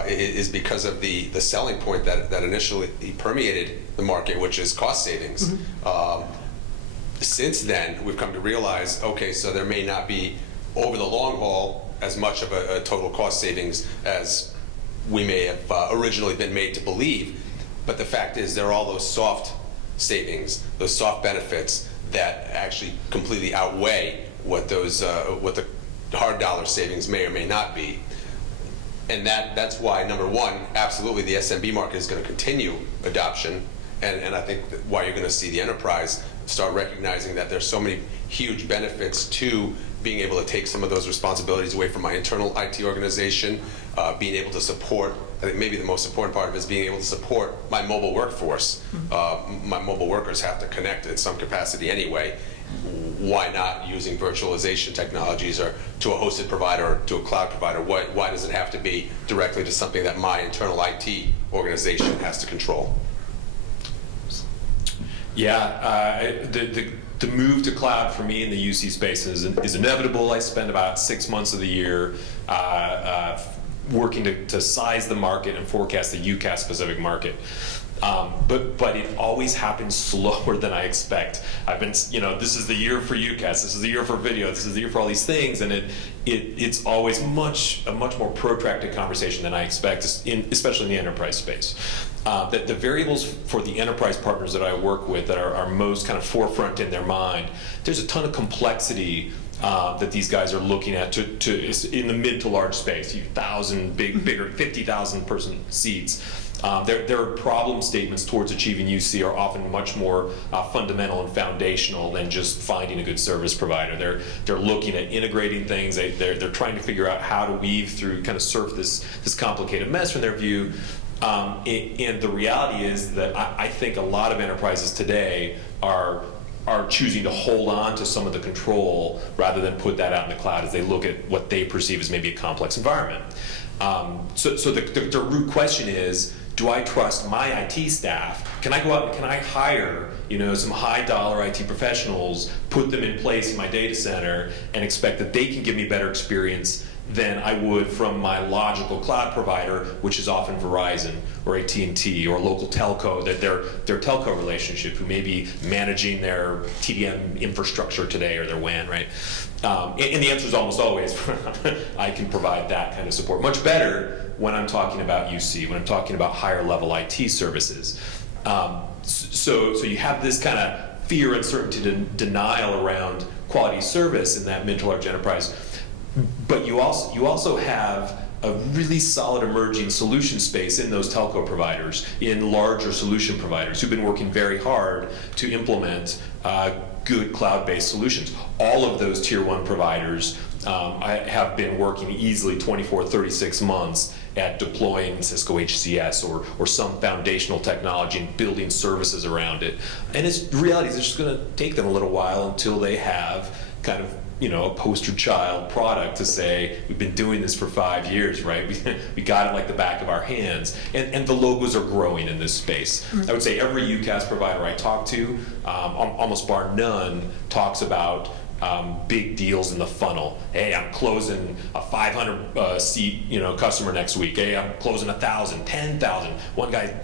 is because of the selling point that initially permeated the market, which is cost savings. Mm-hmm. Since then, we've come to realize, okay, so there may not be, over the long haul, as much of a total cost savings as we may have originally been made to believe, but the fact is there are all those soft savings, those soft benefits that actually completely outweigh what those what the hard dollar savings may or may not be. And that's why, number one, absolutely the SMB market is going to continue adoption, and I think why you're going to see the enterprise start recognizing that there's so many huge benefits to being able to take some of those responsibilities away from my internal IT organization, being able to support, I think maybe the most important part of it is being able to support my mobile workforce. Mm-hmm. My mobile workers have to connect in some capacity anyway. Why not using virtualization technologies or to a hosted provider or to a cloud provider? Why does it have to be directly to something that my internal IT organization has to control? Yeah, the move to cloud for me in the UC space is inevitable. I spend about 6 months of the year working to size the market and forecast the UCAS specific market. But it always happens slower than I expect. I've been, this is the year for UCAS, this is the year for video, this is the year for all these things, and it's always a much more protracted conversation than I expect, especially in the enterprise space. The variables for the enterprise partners that I work with that are most kind of forefront in their mind, there's a ton of complexity that these guys are looking at to in the mid to large space, 1,000 bigger 50,000 person seats. Their problem statements towards achieving UC are often much more fundamental and foundational than just finding a good service provider. They're looking at integrating things. They're trying to figure out how to weave through, kind of surf this complicated mess from their view. And the reality is that I think a lot of enterprises today are choosing to hold on to some of the control rather than put that out in the cloud as they look at what they perceive as maybe a complex environment. So the root question is, do I trust my IT staff? Can I go out and can I hire some high dollar IT professionals, put them in place in my data center, and expect that they can give me better experience than I would from my logical cloud provider, which is often Verizon or AT&T or local telco, that their telco relationship, who may be managing their TDM infrastructure today or their WAN, right? And the answer is almost always, I can provide that kind of support. Much better when I'm talking about UC, when I'm talking about higher level IT services. So you have this kind of fear, uncertainty, denial around quality service in that mid to large enterprise. But you also have a really solid emerging solution space in those telco providers, in larger solution providers who've been working very hard to implement good cloud-based solutions. All of those tier 1 providers have been working easily 24, 36 months at deploying Cisco HCS or some foundational technology and building services around it. And the reality is it's just going to take them a little while until they have kind of a poster child product to say, we've been doing this for 5 years, right? We got it like the back of our hands. And the logos are growing in this space. I would say every UCaaS provider I talk to, almost bar none, talks about big deals in the funnel. Hey, I'm closing a 500 seat customer next week. Hey, I'm closing 1,000, 10,000. One guy,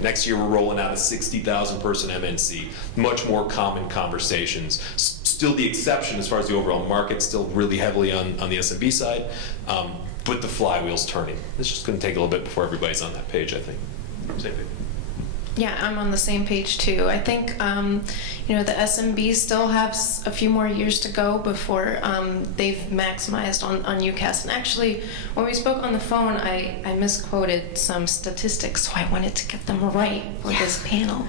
next year we're rolling out a 60,000 person MNC. Much more common conversations. Still the exception as far as the overall market, still really heavily on the SMB side, but the flywheel's turning. It's just going to take a little bit before everybody's on that page, I think. Same thing. Yeah, I'm on the same page too. I think the SMBs still have a few more years to go before they've maximized on UCaaS. And actually, when we spoke on the phone, I misquoted some statistics, so I wanted to get them right for this panel.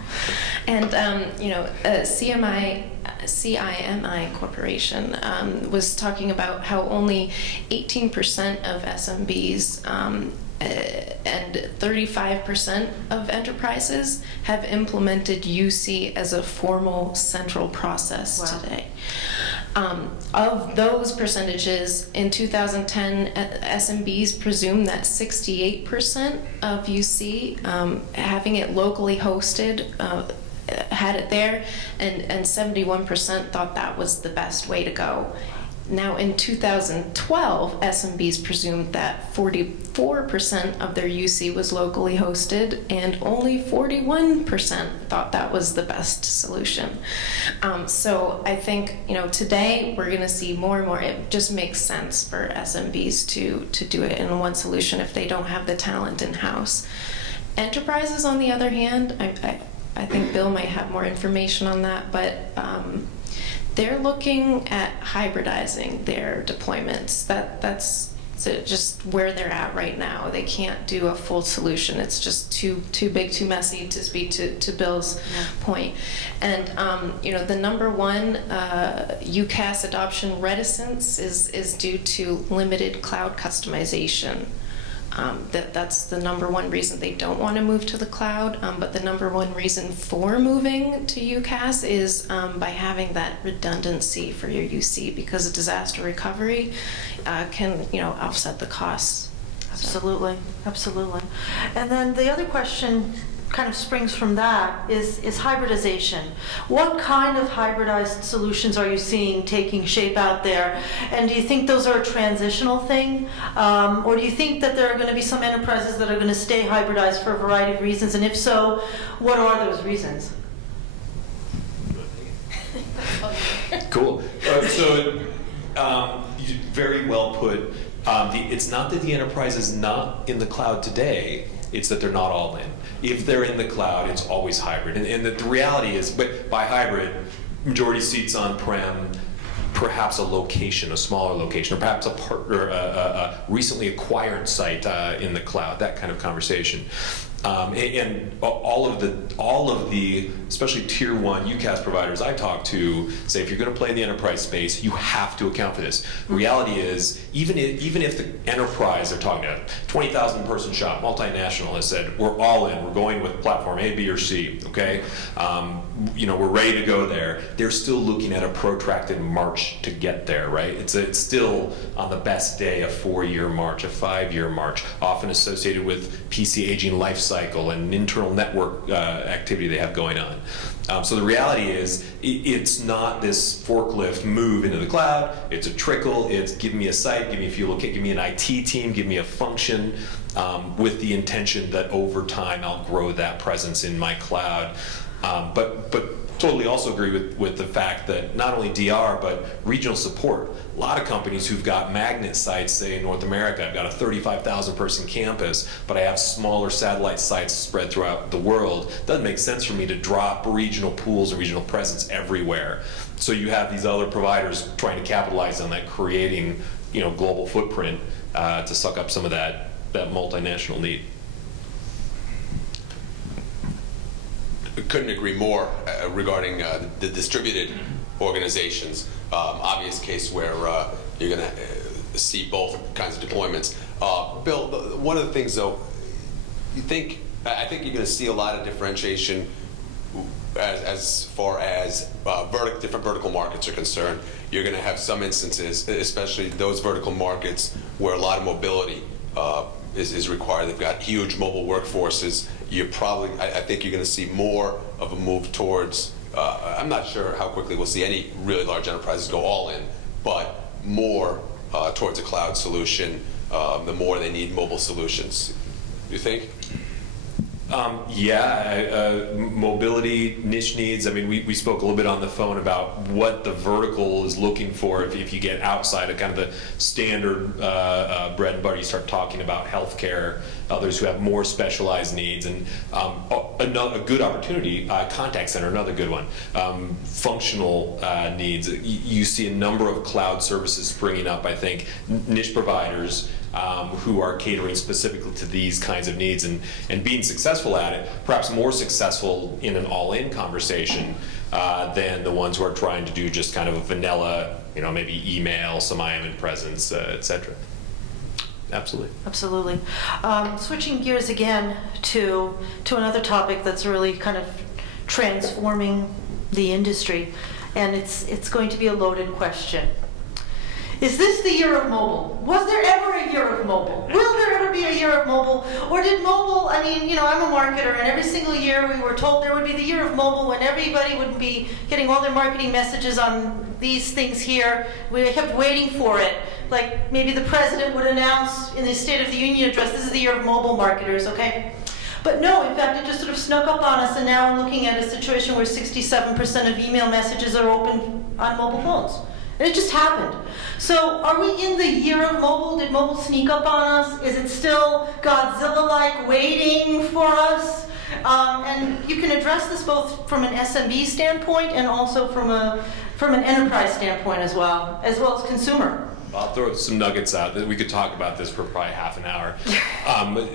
And CIMI Corporation was talking about how only 18% of SMBs and 35% of enterprises have implemented UC as a formal central process today. Of those percentages, in 2010, SMBs presumed that 68% of UC, having it locally hosted, had it there, and 71% thought that was the best way to go. Now, in 2012, SMBs presumed that 44% of their UC was locally hosted, and only 41% thought that was the best solution. So I think, today we're going to see more and more. It just makes sense for SMBs to do it in one solution if they don't have the talent in-house. Enterprises, on the other hand, I think Bill might have more information on that, but they're looking at hybridizing their deployments. That's just where they're at right now. They can't do a full solution. It's just too big, too messy, to speak to Bill's point. And the number one UCaaS adoption reticence is due to limited cloud customization. That's the number one reason they don't want to move to the cloud, but the number one reason for moving to UCaaS is by having that redundancy for your UC, because a disaster recovery can offset the costs. Absolutely, absolutely. And then the other question kind of springs from that is hybridization. What kind of hybridized solutions are you seeing taking shape out there? And do you think those are a transitional thing? Or do you think that there are going to be some enterprises that are going to stay hybridized for a variety of reasons? And if so, what are those reasons? Cool. You very well put. It's not that the enterprise is not in the cloud today, it's that they're not all in. If they're in the cloud, it's always hybrid. And the reality is, but by hybrid, majority seats on-prem, perhaps a location, a smaller location, or perhaps a partner, a recently acquired site in the cloud, that kind of conversation. And all of the, especially tier 1 UCaaS providers I talk to say, if you're going to play in the enterprise space, you have to account for this. The reality is, even if the enterprise they're talking to, 20,000 person shop, multinational, has said, we're all in, we're going with platform A, B, or C, okay? We're ready to go there. They're still looking at a protracted march to get there, right? It's still, on the best day, a 4-year march, a 5-year march, often associated with PC aging life cycle and internal network activity they have going on. So the reality is, it's not this forklift move into the cloud. It's a trickle. It's give me a site, give me a few locations, give me an IT team, give me a function, with the intention that over time I'll grow that presence in my cloud. But totally also agree with the fact that not only DR, but regional support. A lot of companies who've got magnet sites, say in North America, I've got a 35,000 person campus, but I have smaller satellite sites spread throughout the world. It doesn't make sense for me to drop regional pools and regional presence everywhere. So you have these other providers trying to capitalize on that, creating global footprint to suck up some of that multinational need. Couldn't agree more regarding the distributed organizations. Obvious case where you're going to see both kinds of deployments. Bill, one of the things though, I think you're going to see a lot of differentiation as far as different vertical markets are concerned. You're going to have some instances, especially those vertical markets where a lot of mobility is required. They've got huge mobile workforces. I think you're going to see more of a move towards, I'm not sure how quickly we'll see any really large enterprises go all in, but more towards a cloud solution, the more they need mobile solutions. You think? Mobility, niche needs. I mean, we spoke a little bit on the phone about what the vertical is looking for. If you get outside of kind of the standard bread and butter, you start talking about healthcare, others who have more specialized needs, and a good opportunity, contact center, another good one. Functional needs. You see a number of cloud services springing up, I think, niche providers who are catering specifically to these kinds of needs and being successful at it, perhaps more successful in an all-in conversation than the ones who are trying to do just kind of a vanilla, maybe email, some IM presence, etc. Absolutely. Absolutely. Switching gears again to another topic that's really kind of transforming the industry, and it's going to be a loaded question. Is this the year of mobile? Was there ever a year of mobile? Will there ever be a year of mobile? Or did mobile, I'm a marketer, and every single year we were told there would be the year of mobile when everybody would be getting all their marketing messages on these things here. We kept waiting for it. Like maybe the president would announce in the State of the Union address, this is the year of mobile marketers, okay? But no, in fact, it just sort of snuck up on us, and now we're looking at a situation where 67% of email messages are open on mobile phones. And it just happened. So are we in the year of mobile? Did mobile sneak up on us? Is it still Godzilla-like waiting for us? And you can address this both from an SMB standpoint and also from an enterprise standpoint as well as consumer. I'll throw some nuggets out. We could talk about this for probably half an hour.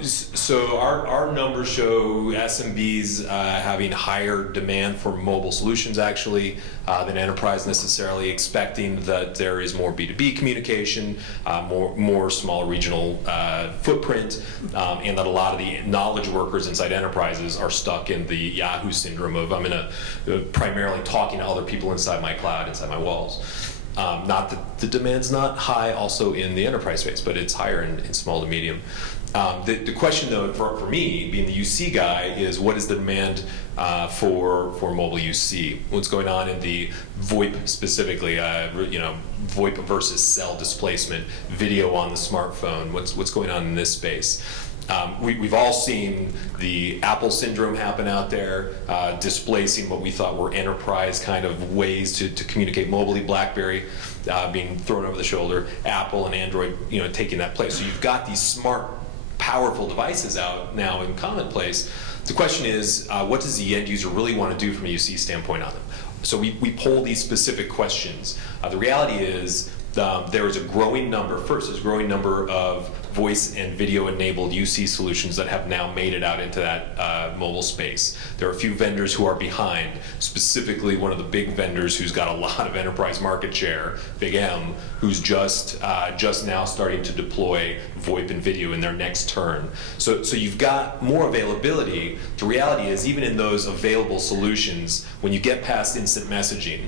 So our numbers show SMBs having higher demand for mobile solutions actually than enterprise necessarily, expecting that there is more B2B communication, more small regional footprint, and that a lot of the knowledge workers inside enterprises are stuck in the Yahoo syndrome of primarily talking to other people inside my cloud, inside my walls. Not that the demand's not high also in the enterprise space, but it's higher in small to medium. The question though, for me, being the UC guy, is what is the demand for mobile UC? What's going on in the VoIP specifically, VoIP versus cell displacement, video on the smartphone, what's going on in this space? We've all seen the Apple syndrome happen out there, displacing what we thought were enterprise kind of ways to communicate mobily. BlackBerry being thrown over the shoulder, Apple and Android, taking that place. So you've got these smart, powerful devices out now in commonplace. The question is, what does the end user really want to do from a UC standpoint on them? So we poll these specific questions. The reality is there is a growing number of voice and video enabled UC solutions that have now made it out into that mobile space. There are a few vendors who are behind, specifically one of the big vendors who's got a lot of enterprise market share, Big M, who's just now starting to deploy VoIP and video in their next turn. So you've got more availability. The reality is, even in those available solutions, when you get past instant messaging,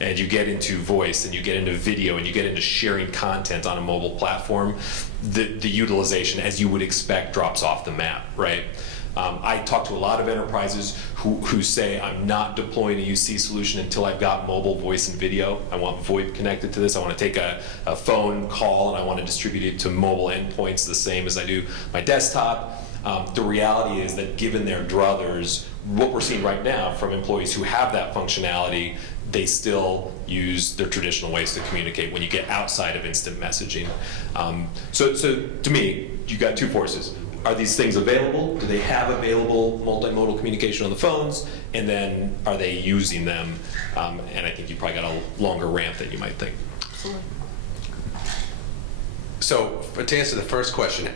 and you get into voice, and you get into video, and you get into sharing content on a mobile platform, the utilization, as you would expect, drops off the map, right? I talk to a lot of enterprises who say, I'm not deploying a UC solution until I've got mobile voice and video. I want VoIP connected to this. I want to take a phone call and I want to distribute it to mobile endpoints the same as I do my desktop. The reality is that given their druthers, what we're seeing right now from employees who have that functionality, they still use their traditional ways to communicate when you get outside of instant messaging. So to me, you got two forces. Are these things available? Do they have available multimodal communication on the phones? And then are they using them? And I think you probably got a longer ramp than you might think. Absolutely. So to answer the first question,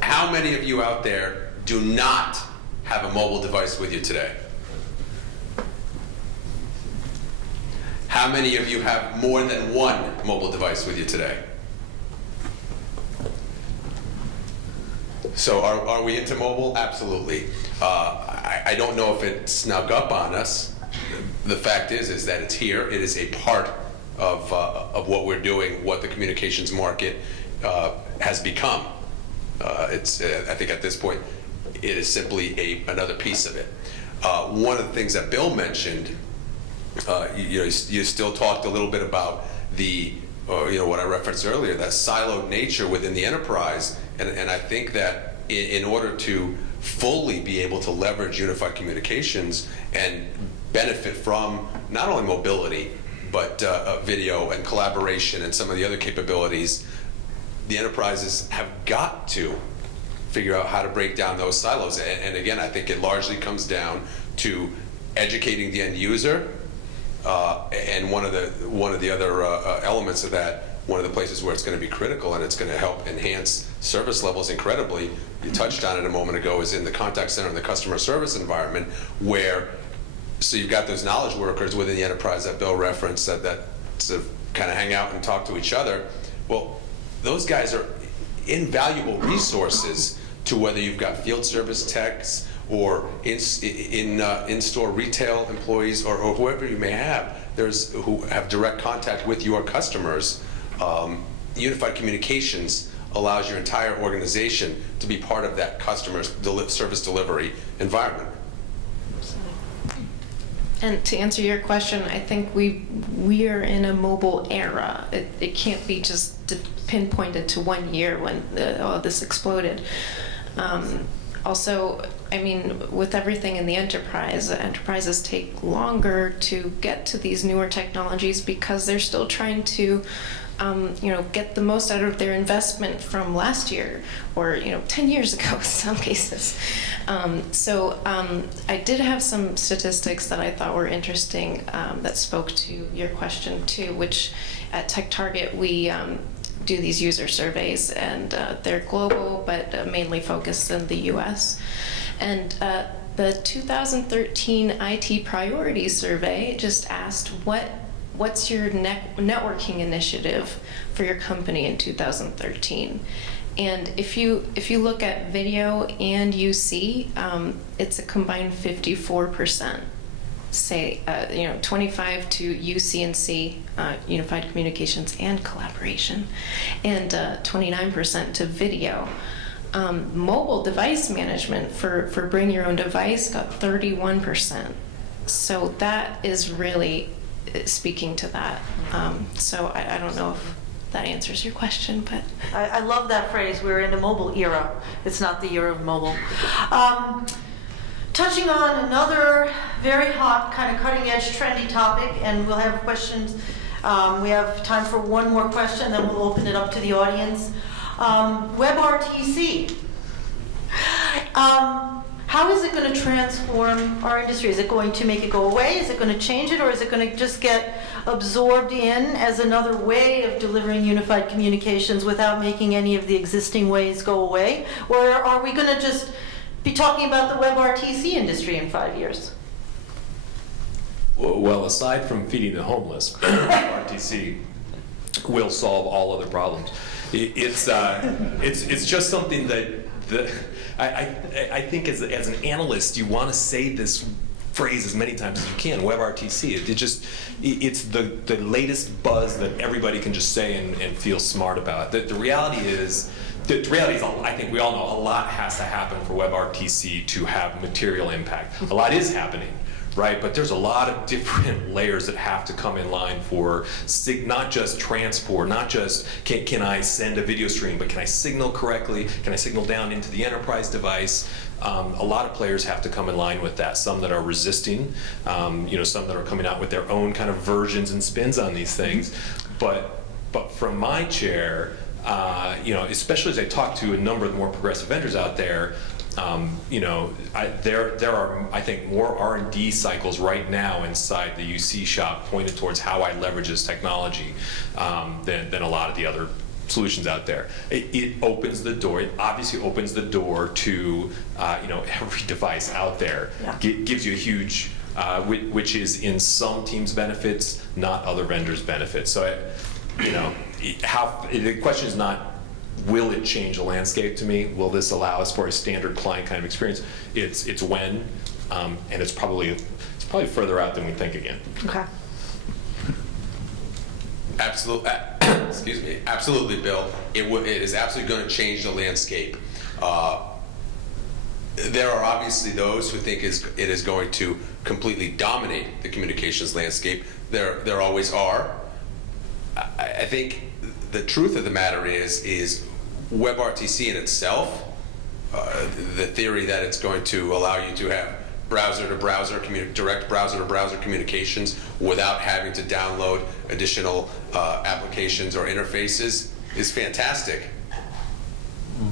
how many of you out there do not have a mobile device with you today? How many of you have more than one mobile device with you today? So are we into mobile? Absolutely. I don't know if it snuck up on us. The fact is that it's here. It is a part of what we're doing, what the communications market has become. I think at this point, it is simply another piece of it. One of the things that Bill mentioned, you still talked a little bit about the, what I referenced earlier, that siloed nature within the enterprise, and I think that in order to fully be able to leverage unified communications and benefit from not only mobility, but video and collaboration and some of the other capabilities, the enterprises have got to figure out how to break down those silos. And again, I think it largely comes down to educating the end user. And one of the other elements of that, one of the places where it's going to be critical and it's going to help enhance service levels incredibly, you touched on it a moment ago, is in the contact center and the customer service environment, where so you've got those knowledge workers within the enterprise that Bill referenced that sort of kind of hang out and talk to each other. Well, those guys are invaluable resources to whether you've got field service techs or in-store retail employees or whoever you may have, who have direct contact with your customers. Unified Communications allows your entire organization to be part of that customer service delivery environment. And to answer your question, I think we are in a mobile era. It can't be just pinpointed to 1 year when all this exploded. Also, I mean, with everything in the enterprises take longer to get to these newer technologies because they're still trying to get the most out of their investment from last year or 10 years ago in some cases. I did have some statistics that I thought were interesting that spoke to your question too, which at TechTarget we do these user surveys, and they're global but mainly focused in the US. And the 2013 IT Priority Survey just asked what's your networking initiative for your company in 2013? And if you look at video and UC, it's a combined 54%. Say 25 to UC and C, Unified Communications and Collaboration, and 29% to video. Mobile device management for bring your own device got 31%. So that is really speaking to that. So I don't know if that answers your question, but I love that phrase, we're in a mobile era. It's not the era of mobile. Touching on another very hot, kind of cutting edge, trendy topic, and we'll have questions. We have time for one more question, then we'll open it up to the audience. WebRTC. How is it going to transform our industry? Is it going to make it go away? Is it going to change it? Or is it going to just get absorbed in as another way of delivering unified communications without making any of the existing ways go away? Or are we going to just be talking about the WebRTC industry in 5 years? Well, aside from feeding the homeless, RTC will solve all other problems. It's just something that I think as an analyst, you want to say this phrase as many times as you can. WebRTC. It's the latest buzz that everybody can just say and feel smart about. The reality is, I think we all know, a lot has to happen for WebRTC to have material impact. A lot is happening, right? But there's a lot of different layers that have to come in line for not just transport, not just can I send a video stream, but can I signal correctly? Can I signal down into the enterprise device? A lot of players have to come in line with that. Some that are resisting, some that are coming out with their own kind of versions and spins on these things. But from my chair, especially as I talk to a number of the more progressive vendors out there, there are, I think, more R&D cycles right now inside the UC shop pointed towards how I leverage this technology than a lot of the other solutions out there. It opens the door. It obviously opens the door to every device out there. Yeah. Gives you a huge, which is in some teams' benefits, not other vendors' benefits. So, the question is not, will it change the landscape to me? Will this allow us for a standard client kind of experience? It's when, and it's probably further out than we think again. Okay. Absolutely, excuse me. Absolutely, Bill. It is absolutely going to change the landscape. There are obviously those who think it is going to completely dominate the communications landscape. There always are. I think the truth of the matter is WebRTC in itself, the theory that it's going to allow you to have direct browser-to-browser communications without having to download additional applications or interfaces is fantastic.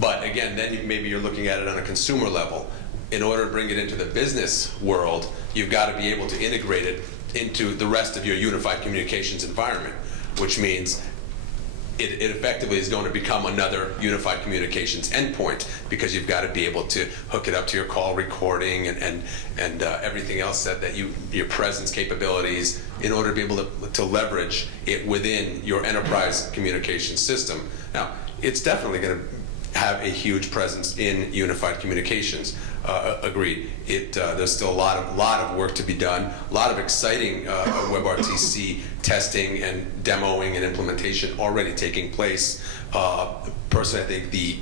But again, then maybe you're looking at it on a consumer level. In order to bring it into the business world, you've got to be able to integrate it into the rest of your unified communications environment, which means it effectively is going to become another unified communications endpoint, because you've got to be able to hook it up to your call recording and everything else that your presence capabilities in order to be able to leverage it within your enterprise communication system. Now, it's definitely going to have a huge presence in unified communications. Agreed. There's still a lot of work to be done. A lot of exciting WebRTC testing and demoing and implementation already taking place. Personally, I think the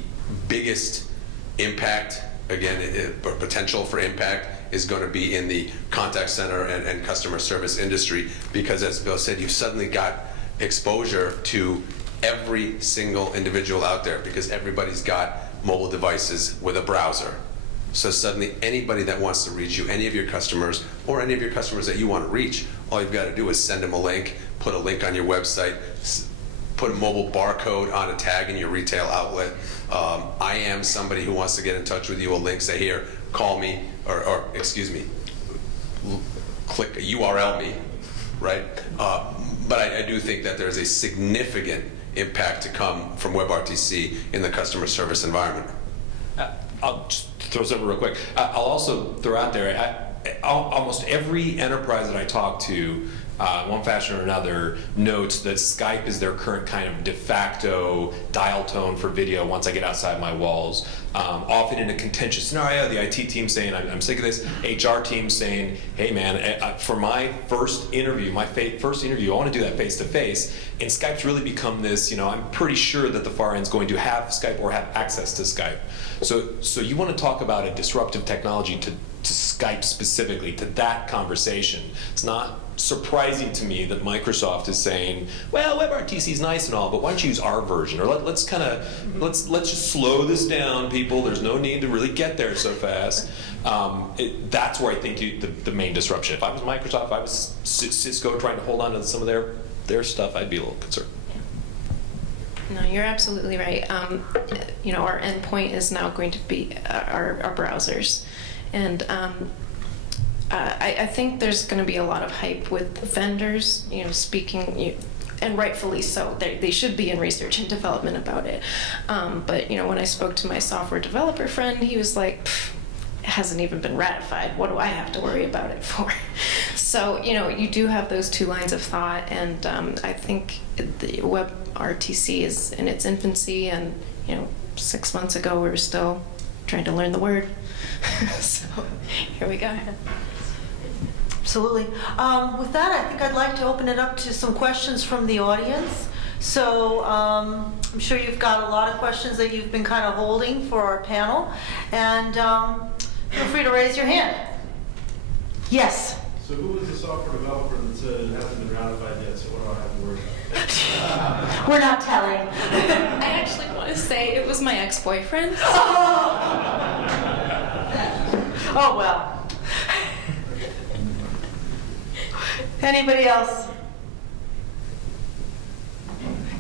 biggest impact, again, potential for impact, is going to be in the contact center and customer service industry, because, as Bill said, you've suddenly got exposure to every single individual out there, because everybody's got mobile devices with a browser. So suddenly anybody that wants to reach you, any of your customers, or any of your customers that you want to reach, all you've got to do is send them a link, put a link on your website, put a mobile barcode on a tag in your retail outlet. I am somebody who wants to get in touch with you, a link, say, here, call me, or excuse me, click URL me, right? But I do think that there's a significant impact to come from WebRTC in the customer service environment. I'll just throw something real quick. I'll also throw out there, almost every enterprise that I talk to, one fashion or another, notes that Skype is their current kind of de facto dial tone for video once I get outside my walls. Often in a contentious scenario, the IT team saying, I'm sick of this, HR team saying, hey man, for my first interview, I want to do that face-to-face, and Skype's really become this, I'm pretty sure that the far end's going to have Skype or have access to Skype. So you want to talk about a disruptive technology to Skype specifically, to that conversation. It's not surprising to me that Microsoft is saying, well, WebRTC is nice and all, but why don't you use our version? Or let's just slow this down, people. There's no need to really get there so fast. That's where I think the main disruption. If I was Microsoft, if I was Cisco trying to hold on to some of their stuff, I'd be a little concerned. No, you're absolutely right. Our endpoint is now going to be our browsers. And I think there's going to be a lot of hype with vendors, speaking, and rightfully so. They should be in research and development about it. But when I spoke to my software developer friend, he was like, it hasn't even been ratified. What do I have to worry about it for? So, you do have those two lines of thought, and I think the WebRTC is in its infancy, and 6 months ago we were still trying to learn the word. So here we go. Absolutely. With that, I think I'd like to open it up to some questions from the audience. So I'm sure you've got a lot of questions that you've been kind of holding for our panel, and feel free to raise your hand. Yes? So who was the software developer that said it hasn't been ratified yet, so what do I have to worry about? We're not telling. I actually want to say it was my ex-boyfriend. Oh, well. Anybody else?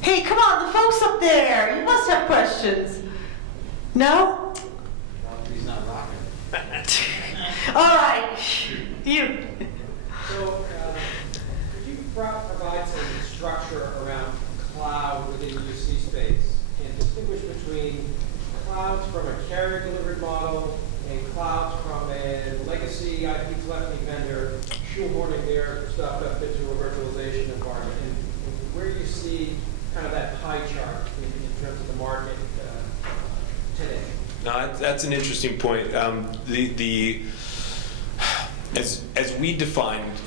Hey, come on, the folks up there. You must have questions. No? He's not rocking. All right. You. So, could you provide some structure around cloud within your C space? ethnic vendor shoehorning their stuff up into a virtualization environment. And where do you see kind of that pie chart in terms of the market today? No, that's an interesting point.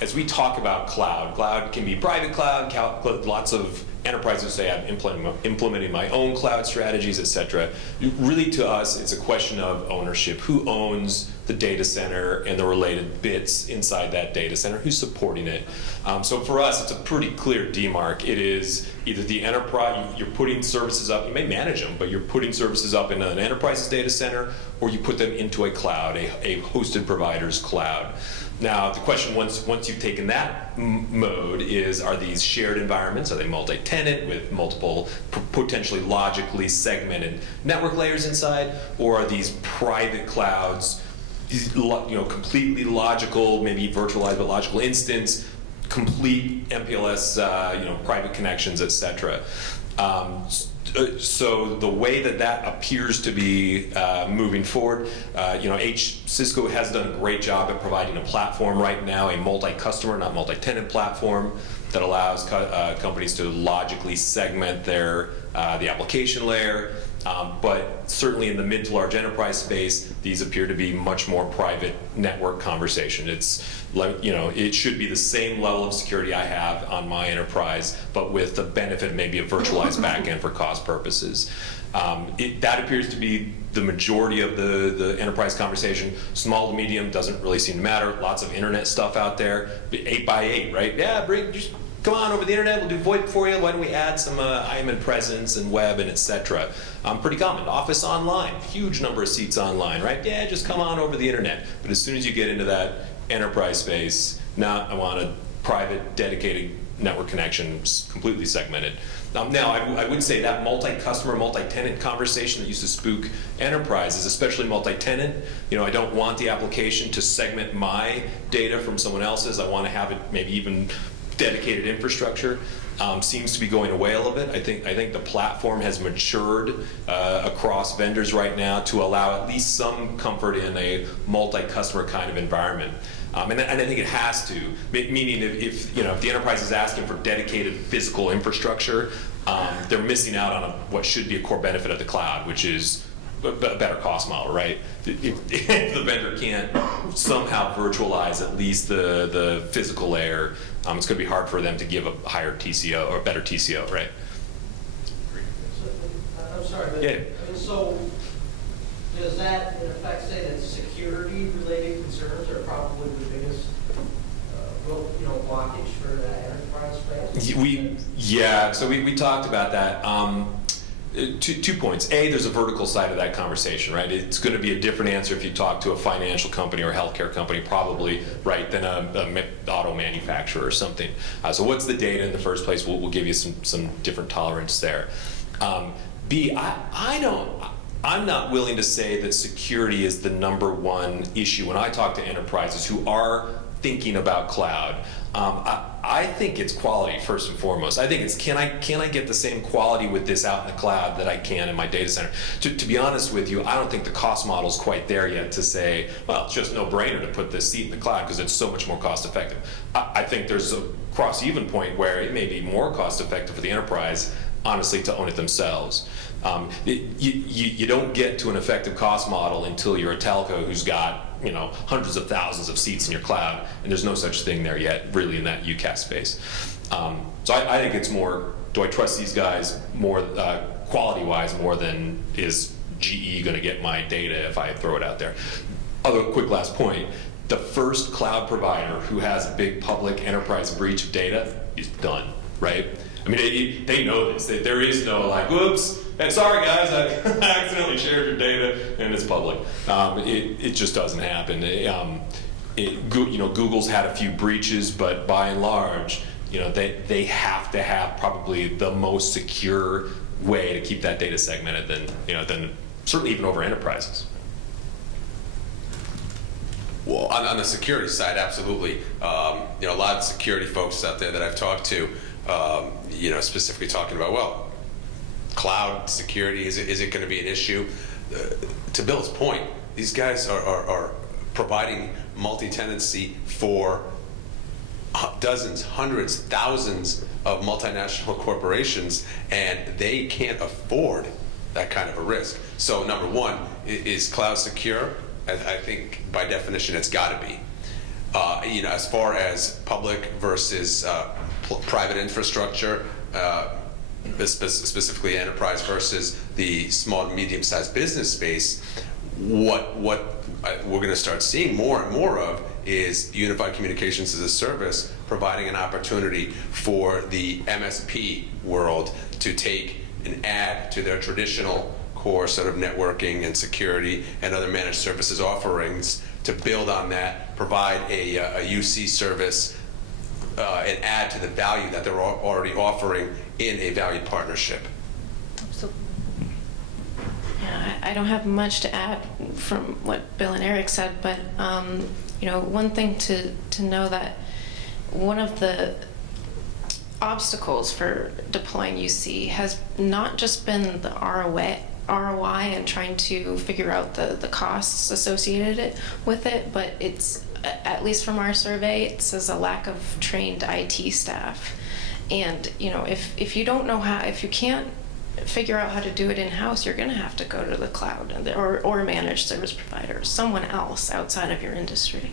As we talk about cloud can be private cloud. Lots of enterprises say I'm implementing my own cloud strategies, etc. Really, to us, it's a question of ownership. Who owns the data center and the related bits inside that data center? Who's supporting it? So for us, it's a pretty clear demarc. It is either the enterprise, you're putting services up, you may manage them, but you're putting services up in an enterprise's data center, or you put them into a cloud, a hosted provider's cloud. Now, the question, once you've taken that mode, is, are these shared environments? Are they multi-tenant with multiple potentially logically segmented network layers inside? Or are these private clouds, completely logical, maybe virtualized but logical instance, complete MPLS, private connections, etc. So the way that appears to be moving forward, Cisco has done a great job at providing a platform right now, a multi-customer, not multi-tenant platform that allows companies to logically segment the application layer. But certainly in the mid to large enterprise space, these appear to be much more private network conversation. It's like, it should be the same level of security I have on my enterprise, but with the benefit maybe of virtualized backend for cost purposes. That appears to be the majority of the enterprise conversation. Small to medium doesn't really seem to matter. Lots of internet stuff out there, 8x8, right? Yeah, just come on over the internet, we'll do VoIP for you. Why don't we add some IM presence and web and etc. Pretty common. Office online, huge number of seats online, right? Yeah, just come on over the internet. But as soon as you get into that enterprise space, now I want a private, dedicated network connection, completely segmented. Now, I would say that multi-customer, multi-tenant conversation that used to spook enterprises, especially multi-tenant, I don't want the application to segment my data from someone else's. I want to have it maybe even dedicated infrastructure. Seems to be going away a little bit. I think the platform has matured across vendors right now to allow at least some comfort in a multi-customer kind of environment. And I think it has to, meaning if the enterprise is asking for dedicated physical infrastructure, they're missing out on what should be a core benefit of the cloud, which is a better cost model, right? If the vendor can't somehow virtualize at least the physical layer, it's going to be hard for them to give a higher TCO or a better TCO, right? I'm sorry, but yeah. So does that in effect say that security-related concerns are probably the biggest, blockage for the enterprise space? So we talked about that. 2 points. A, there's a vertical side of that conversation, right? It's going to be a different answer if you talk to a financial company or a healthcare company, probably, right, than a auto manufacturer or something. So what's the data in the first place? We'll give you some different tolerance there. B, I'm not willing to say that security is the #1 issue when I talk to enterprises who are thinking about cloud. I think it's quality first and foremost. I think it's can I get the same quality with this out in the cloud that I can in my data center? To be honest with you, I don't think the cost model is quite there yet to say, well, it's just no brainer to put this seat in the cloud because it's so much more cost effective. I think there's a cross-even point where it may be more cost effective for the enterprise, honestly, to own it themselves. You don't get to an effective cost model until you're a telco who's got hundreds of thousands of seats in your cloud, and there's no such thing there yet, really, in that UCaaS space. So I think it's more, do I trust these guys more quality-wise more than is GE going to get my data if I throw it out there? Other quick last point, the first cloud provider who has a big public enterprise breach of data is done, right? I mean, they know this. There is no like, whoops, and sorry guys, I accidentally shared your data and it's public. It just doesn't happen. Google's had a few breaches, but by and large, they have to have probably the most secure way to keep that data segmented than certainly even over enterprises. Well, on the security side, absolutely. A lot of security folks out there that I've talked to, specifically talking about, well, cloud security, is it going to be an issue? To Bill's point, these guys are providing multi-tenancy for dozens, hundreds, thousands of multinational corporations, and they can't afford that kind of a risk. So number one, is cloud secure? I think by definition it's got to be. As far as public versus private infrastructure, specifically enterprise versus the small and medium-sized business space, what we're going to start seeing more and more of is unified communications as a service, providing an opportunity for the MSP world to take and add to their traditional core sort of networking and security and other managed services offerings, to build on that, provide a UC service, and add to the value that they're already offering in a valued partnership. Absolutely. Yeah, I don't have much to add from what Bill and Erik said, but one thing to know that one of the obstacles for deploying UC has not just been the ROI and trying to figure out the costs associated with it, but it's, at least from our survey, it says a lack of trained IT staff. And if you don't know how, if you can't figure out how to do it in-house, you're going to have to go to the cloud or a managed service provider, or someone else outside of your industry.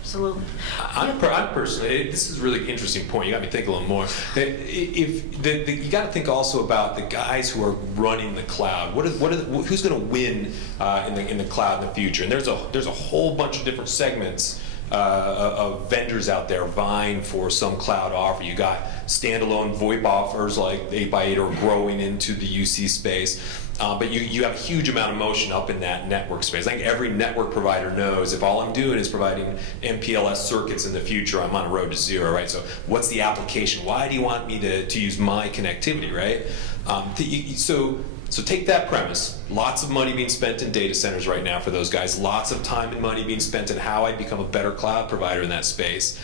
Absolutely. I'm personally, this is a really interesting point. You got me thinking a little more. You got to think also about the guys who are running the cloud. Who's going to win in the cloud in the future? And there's a whole bunch of different segments of vendors out there vying for some cloud offer. You got standalone VoIP offers like 8x8 or growing into the UC space. But you have a huge amount of motion up in that network space. I think every network provider knows if all I'm doing is providing MPLS circuits in the future, I'm on a road to zero, right? So what's the application? Why do you want me to use my connectivity, right? So take that premise. Lots of money being spent in data centers right now for those guys. Lots of time and money being spent in how I become a better cloud provider in that space.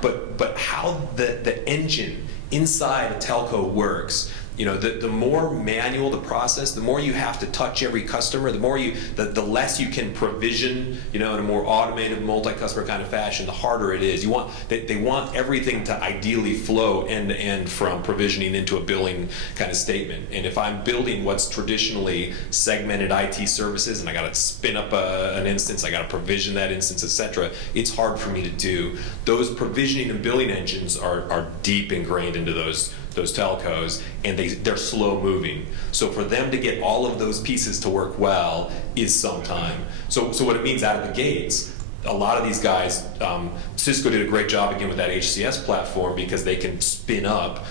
But how the engine inside a telco works. The more manual the process, the more you have to touch every customer, the less you can provision, in a more automated, multi-customer kind of fashion, the harder it is. They want everything to ideally flow end to end from provisioning into a billing kind of statement. And if I'm building what's traditionally segmented IT services, and I got to spin up an instance, I got to provision that instance, etc., it's hard for me to do. Those provisioning and billing engines are deep ingrained into those telcos, and they're slow moving. So for them to get all of those pieces to work well is some time. So what it means out of the gates, a lot of these guys, Cisco did a great job again with that HCS platform because they can spin up,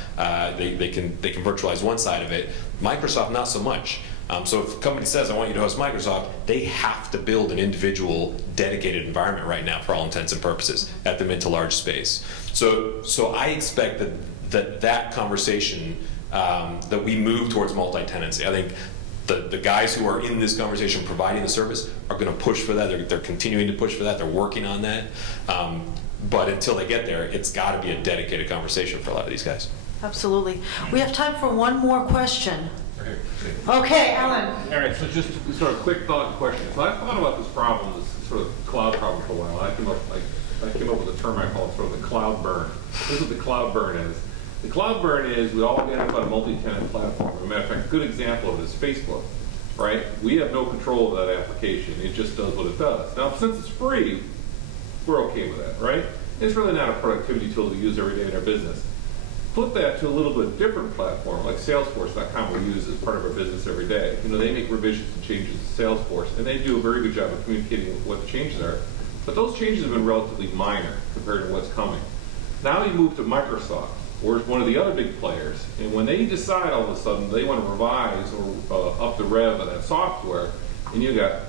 they can virtualize one side of it. Microsoft not so much. So if a company says, I want you to host Microsoft, they have to build an individual dedicated environment right now for all intents and purposes at the mid to large space. So I expect that conversation, that we move towards multi-tenancy. I think the guys who are in this conversation providing the service are going to push for that. They're continuing to push for that. They're working on that. But until they get there, it's got to be a dedicated conversation for a lot of these guys. Absolutely. We have time for one more question. Okay, Alan. All right, so just sort of quick thought question. So I've thought about this problem, this sort of cloud problem for a while. I came up with a term I call it sort of the cloud burn. This is what the cloud burn is. The cloud burn is we all get about a multi-tenant platform. As a matter of fact, a good example of it is Facebook, right? We have no control of that application. It just does what it does. Now, since it's free, we're okay with that, right? It's really not a productivity tool we use every day in our business. Flip that to a little bit different platform, like Salesforce.com we use as part of our business every day. They make revisions and changes to Salesforce, and they do a very good job of communicating what the changes are. But those changes have been relatively minor compared to what's coming. Now you move to Microsoft, or one of the other big players, and when they decide all of a sudden they want to revise or up the rev of that software, and you got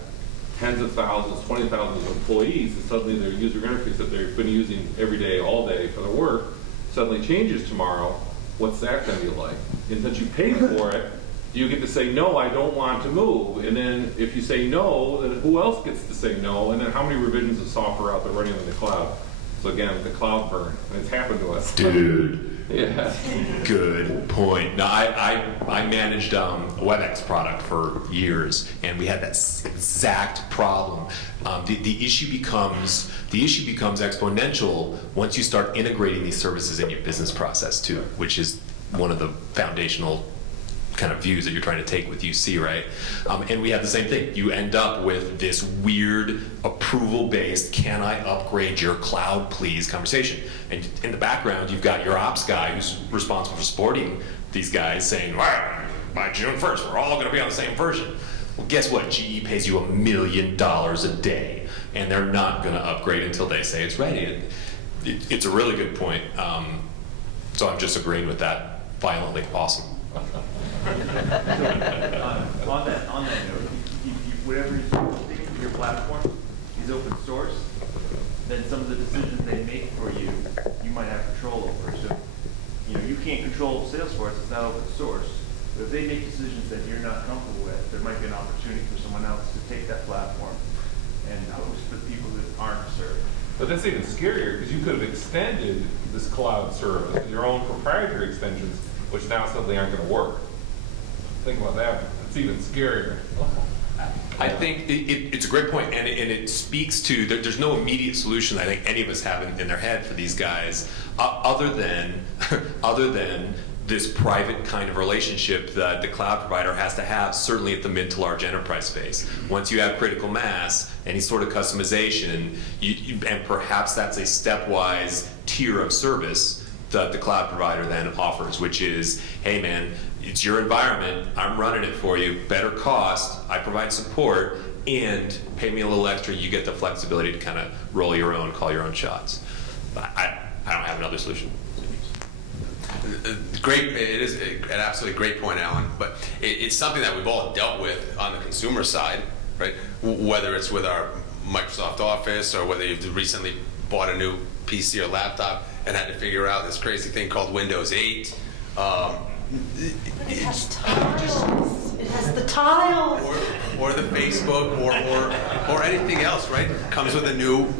tens of thousands, 20,000 of employees, and suddenly their user interface that they've been using every day, all day for their work, suddenly changes tomorrow, what's that going to be like? And since you paid for it, you get to say, no, I don't want to move. And then if you say no, then who else gets to say no? And then how many revisions of software out there running in the cloud? So again, the cloud burn, and it's happened to us. Dude. Yeah. Good point. Now, I managed a WebEx product for years, and we had that exact problem. The issue becomes exponential once you start integrating these services in your business process too, which is one of the foundational kind of views that you're trying to take with UC, right? And we have the same thing. You end up with this weird approval-based, can I upgrade your cloud, please, conversation. And in the background, you've got your ops guy who's responsible for supporting these guys saying, well, by June 1st, we're all going to be on the same version. Well, guess what? GE pays you $1 million a day, and they're not going to upgrade until they say it's ready. It's a really good point. So I'm just agreeing with that violently. Awesome. On that note, whatever is sticking to your platform is open source, then some of the decisions they make for you, you might have control over. So, you can't control Salesforce, it's not open source. But if they make decisions that you're not comfortable with, there might be an opportunity for someone else to take that platform and host the people that aren't served. But that's even scarier, because you could have extended this cloud service with your own proprietary extensions, which now suddenly aren't going to work. Think about that. It's even scarier. I think it's a great point, and it speaks to there's no immediate solution I think any of us have in their head for these guys, other than this private kind of relationship that the cloud provider has to have, certainly at the mid to large enterprise space. Once you have critical mass, any sort of customization, and perhaps that's a stepwise tier of service that the cloud provider then offers, which is, hey man, it's your environment, I'm running it for you, better cost, I provide support, and pay me a little extra, you get the flexibility to kind of roll your own, call your own shots. I don't have another solution. Great, it is an absolutely great point, Alan, but it's something that we've all dealt with on the consumer side, right? Whether it's with our Microsoft Office or whether you've recently bought a new PC or laptop and had to figure out this crazy thing called Windows 8. It has tiles. It has the tiles. Or the Facebook or anything else, right? Comes with a new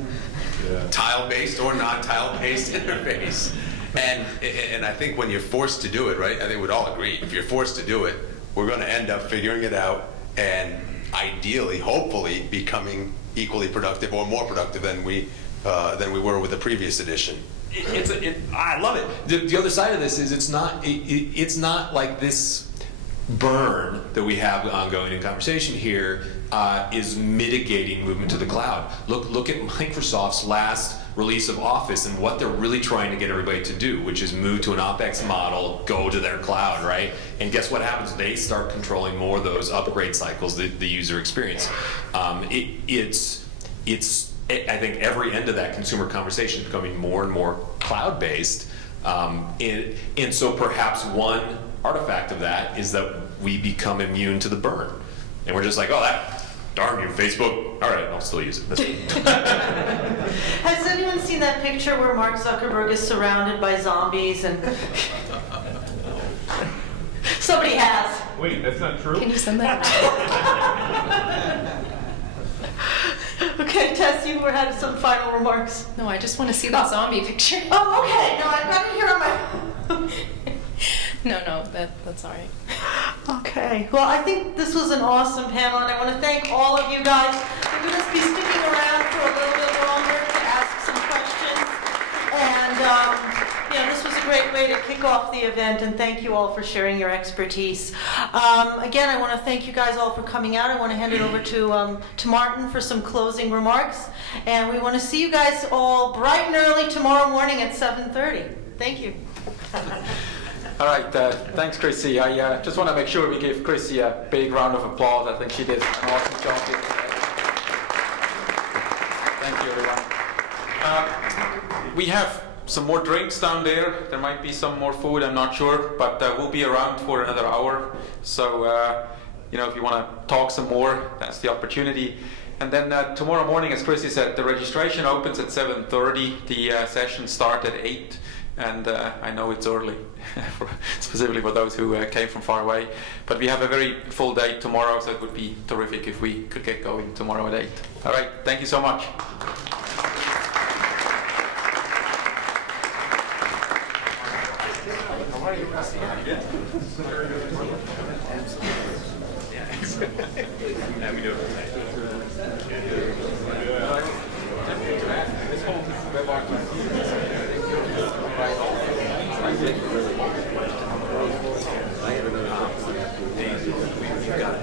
tile-based or non-tile-based interface. And I think when you're forced to do it, right, I think we'd all agree, if you're forced to do it, we're going to end up figuring it out and ideally, hopefully, becoming equally productive or more productive than we were with the previous edition. I love it. The other side of this is it's not like this burn that we have ongoing in conversation here is mitigating movement to the cloud. Look at Microsoft's last release of Office and what they're really trying to get everybody to do, which is move to an OpEx model, go to their cloud, right? And guess what happens? They start controlling more of those upgrade cycles, the user experience. I think every end of that consumer conversation is becoming more and more cloud-based. And so perhaps one artifact of that is that we become immune to the burn. And we're just like, oh, that darn you, Facebook. All right, I'll still use it. Has anyone seen that picture where Mark Zuckerberg is surrounded by zombies and somebody has? Wait, that's not true? Can you send that? Okay, Tess, you had some final remarks. No, I just want to see that zombie picture. Oh, okay. No, I've got it here on my... No, that's all right. Okay. Well, I think this was an awesome panel, and I want to thank all of you guys. We're going to be sticking around for a little bit longer to ask some questions. And, this was a great way to kick off the event, and thank you all for sharing your expertise. Again, I want to thank you guys all for coming out. I want to hand it over to Martin for some closing remarks. And we want to see you guys all bright and early tomorrow morning at 7:30. Thank you. All right, thanks, Chrissy. I just want to make sure we give Chrissy a big round of applause. I think she did an awesome job here today. Thank you, everyone. We have some more drinks down there. There might be some more food, I'm not sure, but we'll be around for another hour. So, if you want to talk some more, that's the opportunity. And then tomorrow morning, as Chrissy said, the registration opens at 7:30. The session starts at 8. And I know it's early, specifically for those who came from far away. But we have a very full day tomorrow, so it would be terrific if we could get going tomorrow at 8. All right, thank you so much. we do it. This whole web We've got